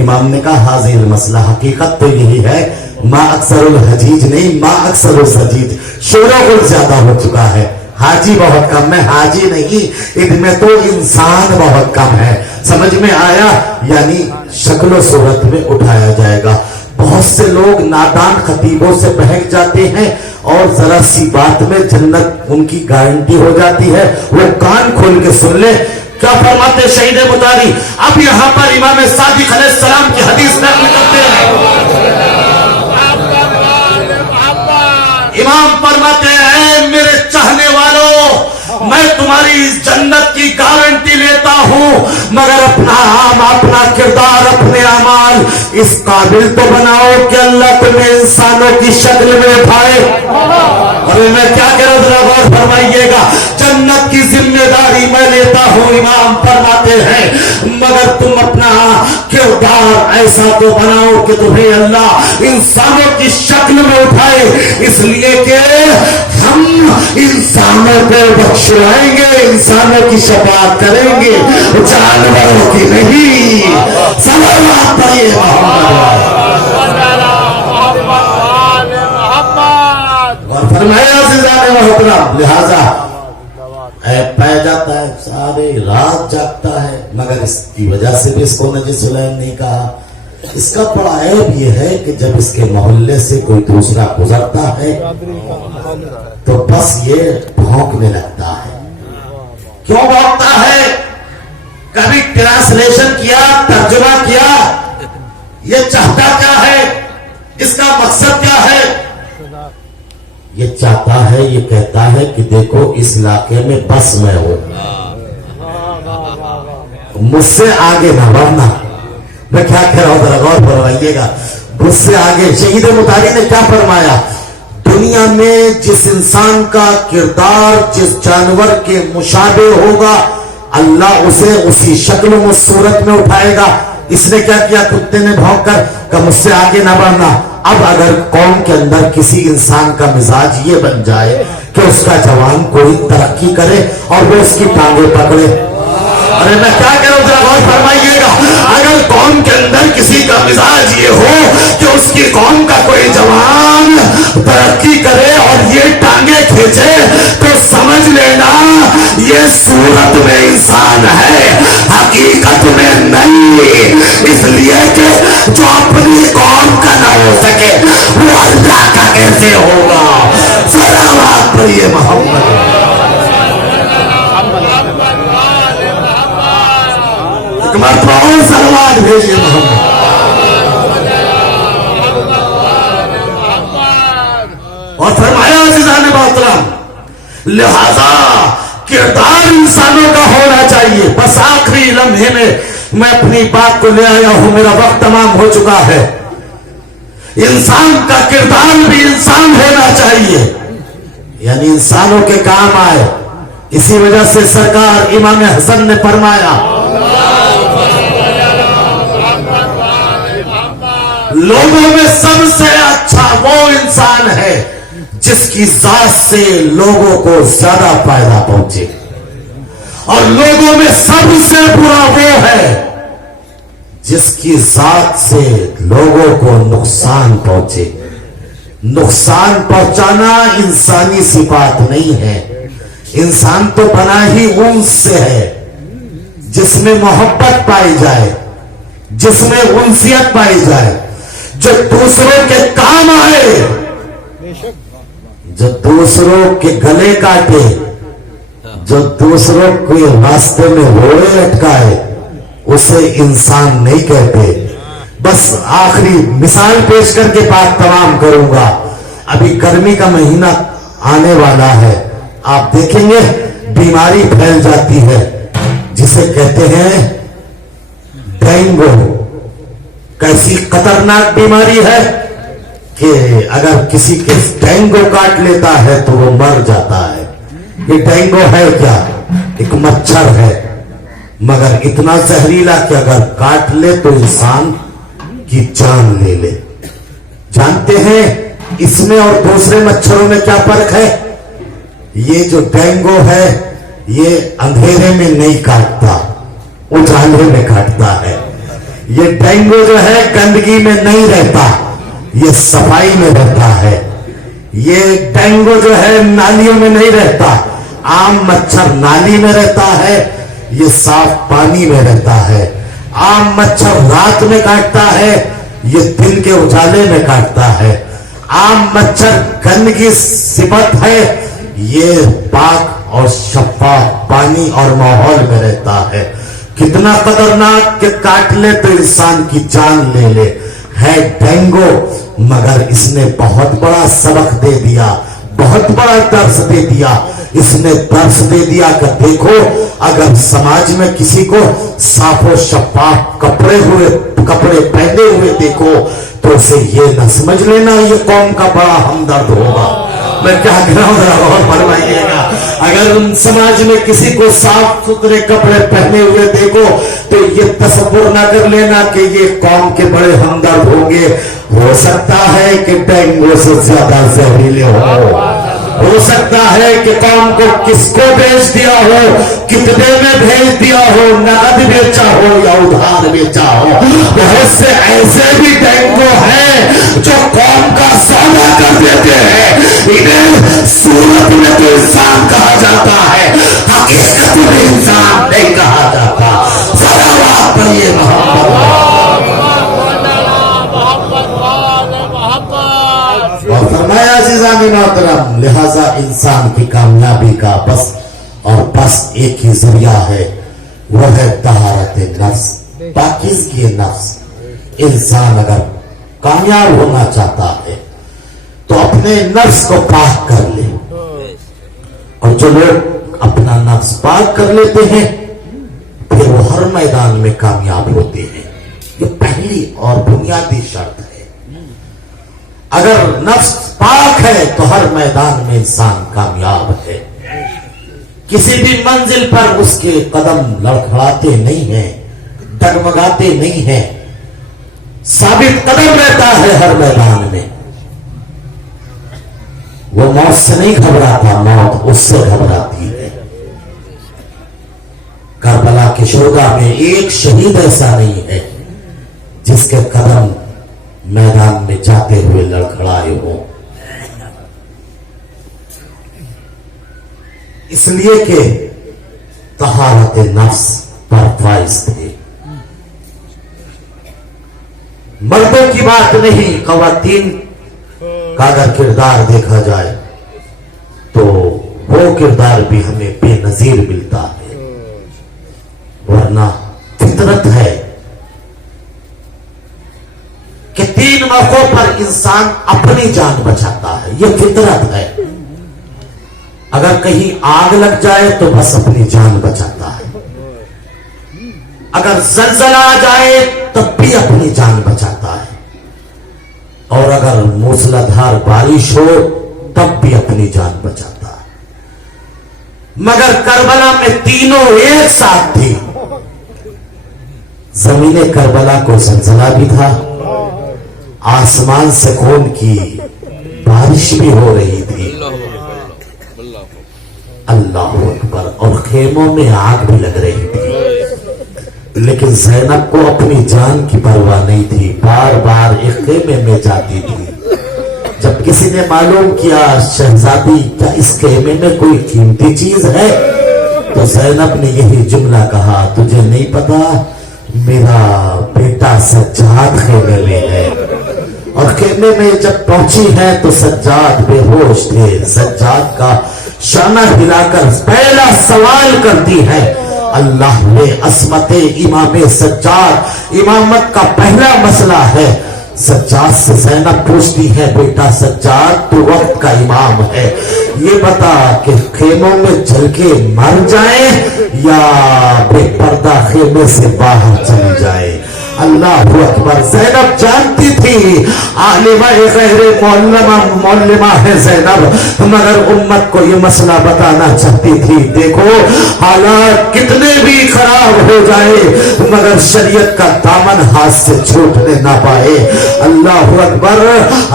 امام نے کہا حاضر المسئلہ، حقیقت تو یہی ہے، ما اکثر الحجیج نہیں، ما اکثر السجید، شور و غل زیادہ ہو چکا ہے، حاجی بہت کم ہے، حاجی نہیں، ان میں تو انسان بہت کم ہے. سمجھ میں آیا؟ یعنی شکل و صورت میں اٹھایا جائے گا. بہت سے لوگ نادان خطیبوں سے بہک جاتے ہیں اور ذرا سی بات میں جنت ان کی گارنٹی ہو جاتی ہے. وہ کان کھول کے سن لے کیا فرماتے شہید مطاری. اب یہاں پر امام صادق علیہ السلام کی حدیث نقل کرتے ہیں. امام فرماتے ہیں میرے چاہنے والوں، میں تمہاری اس جنت کی گارنٹی لیتا ہوں، مگر اپنا عام، اپنا کردار، اپنے اعمال اس قابل تو بناؤ کہ اللہ تمہیں انسانوں کی شکل میں اٹھائے. اور میں کیا کہہ رہا ہوں ذرا غور فرمائیے گا. جنت کی ذمہ داری میں لیتا ہوں، امام فرماتے ہیں، مگر تم اپنا کردار ایسا تو بناؤ کہ تمہیں اللہ انسانوں کی شکل میں اٹھائے. اس لیے کہ ہم انسانوں کو بخشوائیں گے، انسانوں کی شفاعت کریں گے، جانوروں کی نہیں. صلوات پڑھیے اور فرمایا عزیزان محترم، لہذا عیب پایا جاتا ہے، سارے رات جاگتا ہے، مگر اس کی وجہ سے بھی اس کو نجس العین نہیں کہا. اس کا بڑا عیب یہ ہے کہ جب اس کے محلے سے کوئی دوسرا گزرتا ہے تو بس یہ بھونکنے لگتا ہے. کیوں بھونکتا ہے؟ کبھی ٹرانسلیشن کیا، ترجمہ کیا، یہ چاہتا کیا ہے، اس کا مقصد کیا ہے؟ یہ چاہتا ہے، یہ کہتا ہے کہ دیکھو اس علاقے میں بس میں ہوں، مجھ سے آگے نہ بڑھنا. میں کیا کہہ رہا ہوں ذرا غور فرمائیے گا. مجھ سے آگے. شہید مطاری نے کیا فرمایا؟ دنیا میں جس انسان کا کردار جس جانور کے مشابہ ہوگا، اللہ اسے اسی شکل و صورت میں اٹھائے گا. اس نے کیا کیا؟ کتے نے بھونک کر کہ مجھ سے آگے نہ بڑھنا. اب اگر قوم کے اندر کسی انسان کا مزاج یہ بن جائے کہ اس کا جوان کوئی ترقی کرے اور وہ اس کی ٹانگیں پکڑے. ارے میں کیا کہہ رہا ہوں ذرا غور فرمائیے گا. اگر قوم کے اندر کسی کا مزاج یہ ہو کہ اس کی قوم کا کوئی جوان ترقی کرے اور یہ ٹانگیں کھینچے تو سمجھ لینا یہ صورت میں انسان ہے، حقیقت میں نہیں. اس لیے کہ جو اپنی قوم کا نہ ہو سکے وہ اللہ کا کیسے ہوگا. صلوات پڑھیے محمد. سلوات بھیجیے محمد. اور فرمایا عزیزان محترم، لہذا کردار انسانوں کا ہونا چاہیے. بس آخری لمحے میں اپنی بات کو لے آیا ہوں، میرا وقت تمام ہو چکا ہے. انسان کا کردار بھی انسان ہونا چاہیے، یعنی انسانوں کے کام آئے. اسی وجہ سے سرکار امام حسن نے فرمایا لوگوں میں سب سے اچھا وہ انسان ہے جس کی ذات سے لوگوں کو زیادہ فائدہ پہنچے، اور لوگوں میں سب سے برا وہ ہے جس کی ذات سے لوگوں کو نقصان پہنچے. نقصان پہنچانا انسانی صفات نہیں ہے. انسان تو بنا ہی انس سے ہے، جس میں محبت پائی جائے، جس میں انسیت پائی جائے، جو دوسروں کے کام آئے، جو دوسروں کے گلے کاٹے، جو دوسروں کے راستے میں روڑے لٹکائے، اسے انسان نہیں کہتے. بس آخری مثال پیش کر کے بات تمام کروں گا. ابھی گرمی کا مہینہ آنے والا ہے، آپ دیکھیں گے بیماری پھیل جاتی ہے جسے کہتے ہیں ڈینگو. کیسی خطرناک بیماری ہے کہ اگر کسی کے ڈینگو کاٹ لیتا ہے تو وہ مر جاتا ہے. یہ ڈینگو ہے کیا؟ ایک مچھر ہے، مگر اتنا زہریلا کہ اگر کاٹ لے تو انسان کی جان لے لے. جانتے ہیں اس میں اور دوسرے مچھروں میں کیا فرق ہے؟ یہ جو ڈینگو ہے یہ اندھیرے میں نہیں کاٹتا، اجالے میں کاٹتا ہے. یہ ڈینگو جو ہے گندگی میں نہیں رہتا، یہ صفائی میں رہتا ہے. یہ ڈینگو جو ہے نالیوں میں نہیں رہتا. عام مچھر نالی میں رہتا ہے، یہ صاف پانی میں رہتا ہے. عام مچھر رات میں کاٹتا ہے، یہ دن کے اجالے میں کاٹتا ہے. عام مچھر گندگی صفت ہے، یہ پاک اور شفاف پانی اور ماحول میں رہتا ہے. کتنا خطرناک کہ کاٹ لے تو انسان کی جان لے لے. ہے ڈینگو مگر اس نے بہت بڑا سبق دے دیا، بہت بڑا درس دے دیا. اس نے درس دے دیا کہ دیکھو اگر سماج میں کسی کو صاف و شفاف کپڑے پہنے ہوئے دیکھو تو اسے یہ نہ سمجھ لینا یہ قوم کا بڑا ہمدرد ہوگا. میں کیا کہہ رہا ہوں ذرا غور فرمائیے گا. اگر سماج میں کسی کو صاف ستھرے کپڑے پہنے ہوئے دیکھو تو یہ تصور نہ کر لینا کہ یہ قوم کے بڑے ہمدرد ہوں گے. ہو سکتا ہے کہ ڈینگو سے زیادہ زہریلے ہو سکتا ہے کہ قوم کو کس کو بیچ دیا ہو، کتنے میں بھیج دیا ہو، نقد بیچا ہو یا ادھار بیچا ہو. بہت سے ایسے بھی ڈینگو ہیں جو قوم کا سودا کر دیتے ہیں. انہیں صورت میں تو انسان کہا جاتا ہے، حقیقت میں انسان نہیں کہا جاتا. صلوات پڑھیے محمد. اور فرمایا عزیزان محترم لہذا انسان کی کامیابی کا بس اور بس ایک ہی ذریعہ ہے، وہ ہے طہارت نفس، پاکیزگی نفس. انسان اگر کامیاب ہونا چاہتا ہے تو اپنے نفس کو پاک کر لے. اور جو لوگ اپنا نفس پاک کر لیتے ہیں پھر وہ ہر میدان میں کامیاب ہوتے ہیں. یہ پہلی اور بنیادی شرط ہے. اگر نفس پاک ہے تو ہر میدان میں انسان کامیاب ہے. کسی بھی منزل پر اس کے قدم لڑکھڑاتے نہیں ہیں، ڈگمگاتے نہیں ہیں، ثابت قدم رہتا ہے ہر میدان میں. وہ موت سے نہیں گھبراتا، موت اس سے گھبراتی ہے. کربلا کے شہداء میں ایک شہید ایسا نہیں ہے جس کے قدم میدان میں جاتے ہوئے لڑکھڑائے ہوں. اس لیے کہ طہارت نفس پر فائز تھے. مردوں کی بات نہیں، خواتین کا اگر کردار دیکھا جائے تو وہ کردار بھی ہمیں بے نظیر ملتا ہے. ورنہ فطرت ہے کہ 3 موقعوں پر انسان اپنی جان بچاتا ہے. یہ فطرت ہے. اگر کہیں آگ لگ جائے تو بس اپنی جان بچاتا ہے. اگر زلزلہ آ جائے تب بھی اپنی جان بچاتا ہے. اور اگر موسلادھار بارش ہو تب بھی اپنی جان بچاتا ہے. مگر کربلا میں تینوں ایک ساتھ تھی. زمین کربلا کو زلزلہ بھی تھا، آسمان سے خون کی بارش بھی ہو رہی تھی. اللہ اکبر. اور خیموں میں آگ بھی لگ رہی تھی. لیکن زینب کو اپنی جان کی پرواہ نہیں تھی. بار بار ایک خیمے میں جاتی تھی. جب کسی نے معلوم کیا شہزادی کیا اس خیمے میں کوئی قیمتی چیز ہے تو زینب نے یہی جملہ کہا، تجھے نہیں پتا میرا بیٹا سجاد خیمے میں ہے. اور خیمے میں جب پہنچی ہے تو سجاد بے ہوش تھے. سجاد کا شانہ ہلا کر پہلا سوال کرتی ہے، اللہ نے عصمت امام سجاد، امامت کا پہلا مسئلہ ہے. سجاد سے زینب پوچھتی ہے، بیٹا سجاد تو وقت کا امام ہے، یہ بتا کہ خیموں میں جل کے مر جائیں یا بے پردہ خیمے سے باہر چلی جائے. اللہ اکبر. زینب جانتی تھی عالمہ غیر معلمہ ہے زینب، مگر امت کو یہ مسئلہ بتانا چاہتی تھی. دیکھو حالات کتنے بھی خراب ہو جائے مگر شریعت کا دامن ہاتھ سے چھوٹنے نہ پائے. اللہ اکبر.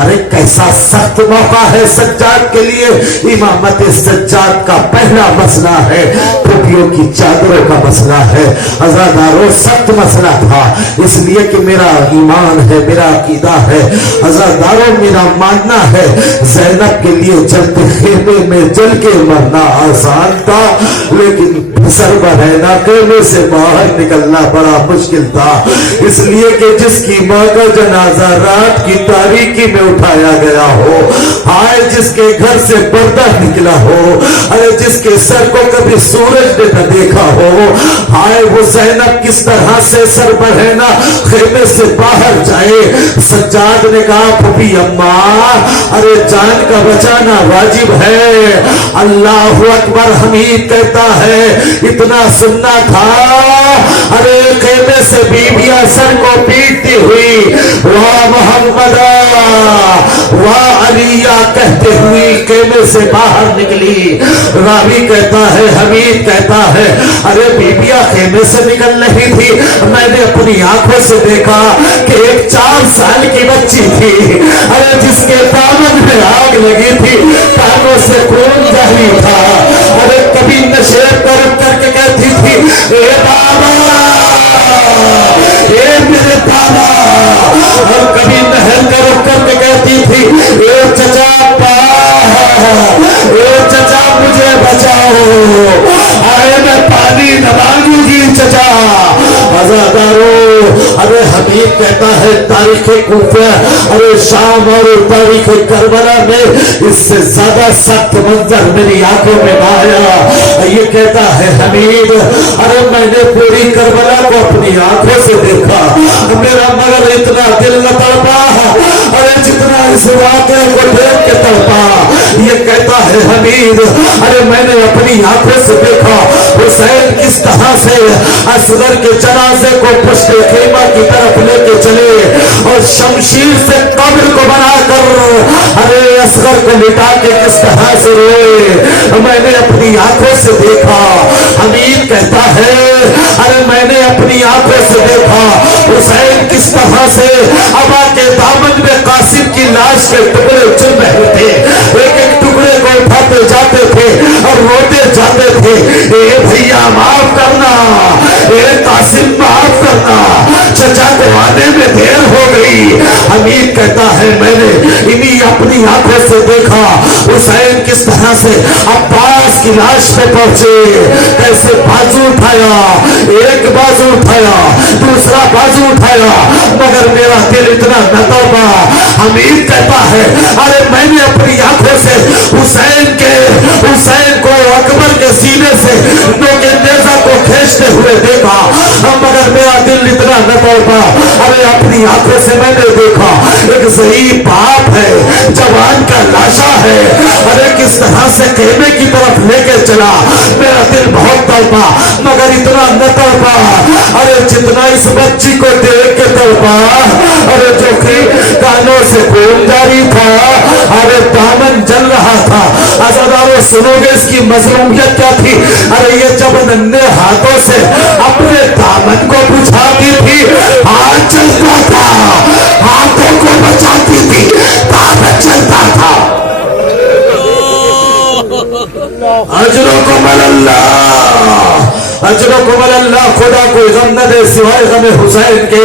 ارے کیسا سخت موقع ہے سجاد کے لیے. امامت سجاد کا پہلا مسئلہ ہے، ٹوپیوں کی چادروں کا مسئلہ ہے، عزاداروں سخت مسئلہ تھا. اس لیے کہ میرا ایمان ہے, میرا عقیدہ ہے, عزاداروں میرا ماننا ہے, زینب کے لیے جلتے خیمے میں جل کے مرنا آسان تھا, لیکن سربرہنہ خیمے سے باہر نکلنا بڑا مشکل تھا. اس لیے کہ جس کی ماں کا جنازہ رات کی تاریکی میں اٹھایا گیا ہو, ہائے جس کے گھر سے پردہ نکلا ہو, ارے جس کے سر کو کبھی سورج نے نہ دیکھا ہو, ہائے وہ زینب کس طرح سے سربرہنہ خیمے سے باہر جائے. سجاد نے کہا پھوپھی اماں, ارے جان کا بچانا واجب ہے. اللہ اکبر. حمید کہتا ہے اتنا سننا تھا, ارے خیمے سے بیویاں سر کو پیٹتی ہوئی واہ محمد واہ علیہ کہتے ہوئی خیمے سے باہر نکلی. راوی کہتا ہے, حمید کہتا ہے, ارے بیویاں خیمے سے نکل رہی تھی, میں نے اپنی آنکھوں سے دیکھا کہ ایک 4 سال کی بچی تھی, ارے جس کے دامن میں آگ لگی تھی, کانوں سے خون جاری تھا, ارے کبھی نشے کر کے کہتی تھی اے بابا اے میرے بابا, اور کبھی نہر کر کے کہتی تھی اے چچا پا, اے چچا مجھے بچاؤ, آئے میں پانی نہ مانگوں گی چچا. عزادارو, ارے حبیب کہتا ہے تاریخ کوفہ, ارے شام اور تاریخ کربلا میں اس سے زیادہ سخت منظر میری آنکھوں میں آیا. یہ کہتا ہے حمید, ارے میں نے پوری کربلا کو اپنی آنکھوں سے دیکھا, میرا مگر اتنا دل نہ تڑپا, ارے جتنا اس واقعے کو دیکھ کے تڑپا. یہ کہتا ہے حمید, ارے میں نے اپنی آنکھوں سے دیکھا حسین کس طرح سے اصغر کے جنازے کو پشت خیمہ کی طرف لے کے چلے, اور شمشیر سے قبر کو بنا کر ارے اصغر کو لٹا کے کس طرح سے روئے, میں نے اپنی آنکھوں سے دیکھا. حمید کہتا ہے, ارے میں نے اپنی آنکھوں سے دیکھا حسین کس طرح سے ابا کے دامن میں قاسم کی لاش کے ٹکڑے چل رہے تھے, ایک ایک ٹکڑے کو اٹھاتے جاتے تھے اور روتے جاتے تھے, اے بھیا معاف کرنا, اے قاسم معاف کرنا, چچا کو آنے میں دیر ہو گئی. حمید کہتا ہے میں نے انہی اپنی آنکھوں سے دیکھا حسین کس طرح سے عباس کی لاش پہ پہنچے, کیسے بازو اٹھایا, ایک بازو اٹھایا, دوسرا بازو اٹھایا, مگر میرا دل اتنا نہ توڑا. حمید کہتا ہے, ارے میں نے اپنی آنکھوں سے حسین کو اکبر کے سینے سے نوکے نیزہ کو کھینچتے ہوئے دیکھا, مگر میرا دل اتنا نہ توڑا. ارے اپنی آنکھوں سے میں نے دیکھا ایک ضعیف باپ ہے, جوان کا لاشا ہے, ارے کس طرح سے خیمے کی طرف لے کے چلا, میرا دل بہت تڑپا, مگر اتنا نہ تڑپا ارے جتنا اس بچی کو دیکھ کے تڑپا, ارے جو کہ کانوں سے خون جاری تھا, ارے دامن جل رہا تھا. عزادارو سنو گے اس کی مظلومیت کیا تھی, ارے یہ جب ننھے ہاتھوں سے اپنے دامن کو بجھاتی تھی, ہاتھ چلتا تھا, ہاتھوں کو بچاتی تھی, دامن چلتا تھا. اجرکم اللہ, اجرکم اللہ, خدا کوئی غم نہ دے سوائے غم حسین کے.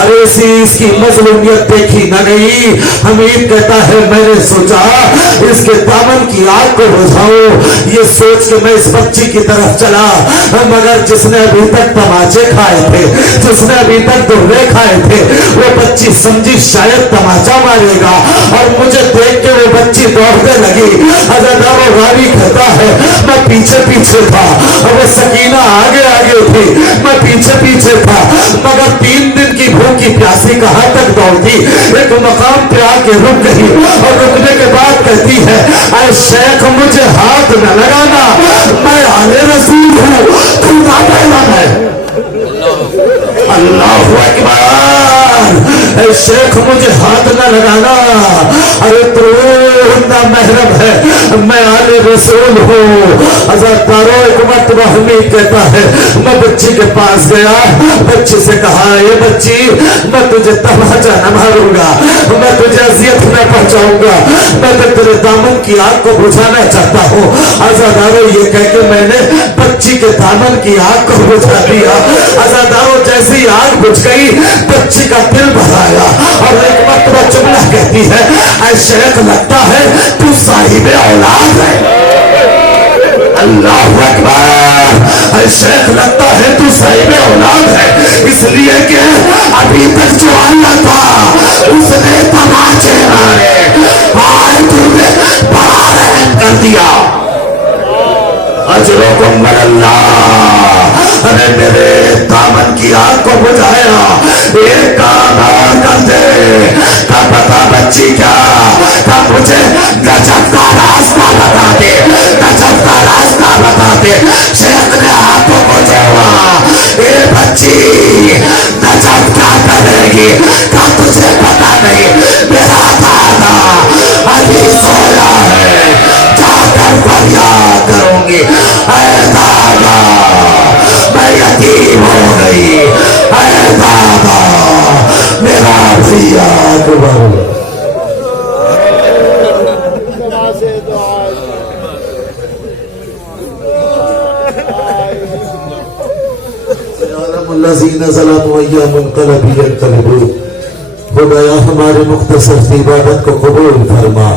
ارے اس کی مظلومیت دیکھی نہ گئی. حمید کہتا ہے میں نے سوچا اس کے دامن کی آگ کو بجھاؤں, یہ سوچ کے میں اس بچی کی طرف چلا, مگر جس نے ابھی تک تماچے کھائے تھے, جس نے ابھی تک دورے کھائے تھے, وہ بچی سمجھی شاید تماچا مارے گا, اور مجھے دیکھ کے وہ بچی دوڑنے لگی. عزادارو راوی کہتا ہے میں پیچھے پیچھے تھا, وہ سکینہ آگے آگے تھی, میں پیچھے پیچھے تھا, مگر 3 دن کی بھوکی پیاسی کہاں تک دوڑتی, ایک مقام پہ آ کے رک گئی, اور رکنے کے بعد کہتی ہے اے شیخ مجھے ہاتھ نہ لگانا, میں آل رسول ہوں, تو نہ پہلا ہے. اللہ اکبر. اے شیخ مجھے ہاتھ نہ لگانا، ارے تو نہ محرم ہے، میں آل رسول ہوں۔ حضرت دارو ایک مرتبہ ہمیں کہتا ہے میں بچی کے پاس گیا، بچی سے کہا اے بچی میں تجھے تماچا نہ ماروں گا، میں تجھے اذیت نہ پہنچاؤں گا، میں تیرے دامن کی آگ کو بجھانا چاہتا ہوں۔ عزادارو یہ کہہ کہ میں نے بچی کے دامن کی آگ کو بجھا دیا۔ عزادارو جیسی آگ بجھ گئی بچی کا دل بھرایا اور ایک مرتبہ جملہ کہتی ہے اے شیخ لگتا ہے تو صاحب اولاد ہے۔ اللہ اکبر، اے شیخ لگتا ہے تو صاحب اولاد ہے، اس لیے کہ ابھی تک جو اللہ تھا اس نے تماچے مارے، آج تو نے بڑا رحم کر دیا۔ اجرکم اللہ، ارے میرے دامن کی آگ کو بجھایا، ایک کام اور کر دے، کا پتا بچی کیا، کا مجھے گجب کا راستہ بتا دے، گجب کا راستہ بتا دے۔ شیخ نے ہاتھوں کو جوڑا، اے بچی گجب کیا کرے گی، کا تجھے پتا نہیں، میرا دادا ابھی سویا ہے، جا کر فریاد کروں گی، اے دادا میں یتیم ہو گئی، اے دادا میرا فریاد بھر۔ الذین ظلموا ایام انقلب ینقلبون، خدایا ہمارے مختصر سی عبادت کو قبول فرما،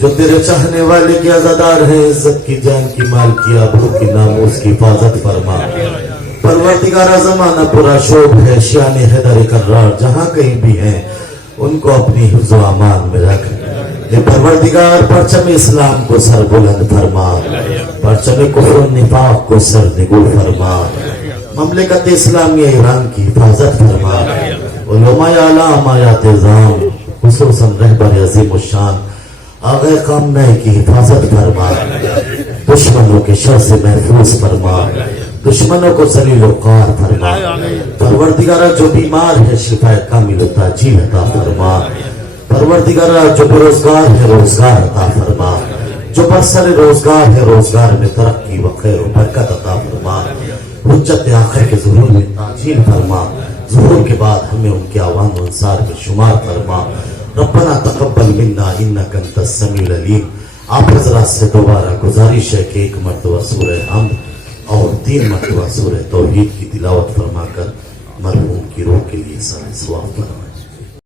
جو تیرے چاہنے والے کے عزادار ہیں، عزت کی جان کی مال کی آبرو کی ناموس کی حفاظت فرما۔ پروردگارہ زمانہ پورا شوب ہے، شان حیدر کرار جہاں کہیں بھی ہیں ان کو اپنی حفظ و امان میں رکھ۔ اے پروردگار پرچم اسلام کو سر بلند فرما، پرچم کفر و نفاق کو سر نگو فرما، مملکت اسلامیہ ایران کی حفاظت فرما، علماء اعلام آیات اعظام خصوصاً رہبر عظیم الشان آغا خامنہ کی حفاظت فرما، دشمنوں کے شر سے محفوظ فرما، دشمنوں کو ذلیل و خوار فرما۔ پروردگارہ جو بیمار ہے شفا کامل و تاجیل عطا فرما، پروردگارہ جو بے روزگار ہے روزگار عطا فرما، جو برسر روزگار ہے روزگار میں ترقی و خیر و برکت عطا فرما، حجت آخر کے ظہور میں تاجیل فرما، ظہور کے بعد ہمیں ان کے عوام و انصار میں شمار فرما۔ ربنا تقبل منا انک انت السمیع العلیم۔ آپ حضرات سے دوبارہ گزارش ہے کہ ایک مرتبہ سورہ حمد اور 3 مرتبہ سورہ توحید کی تلاوت فرما کر مرحوم کی روح کے لیے سال ثواب فرمائیں۔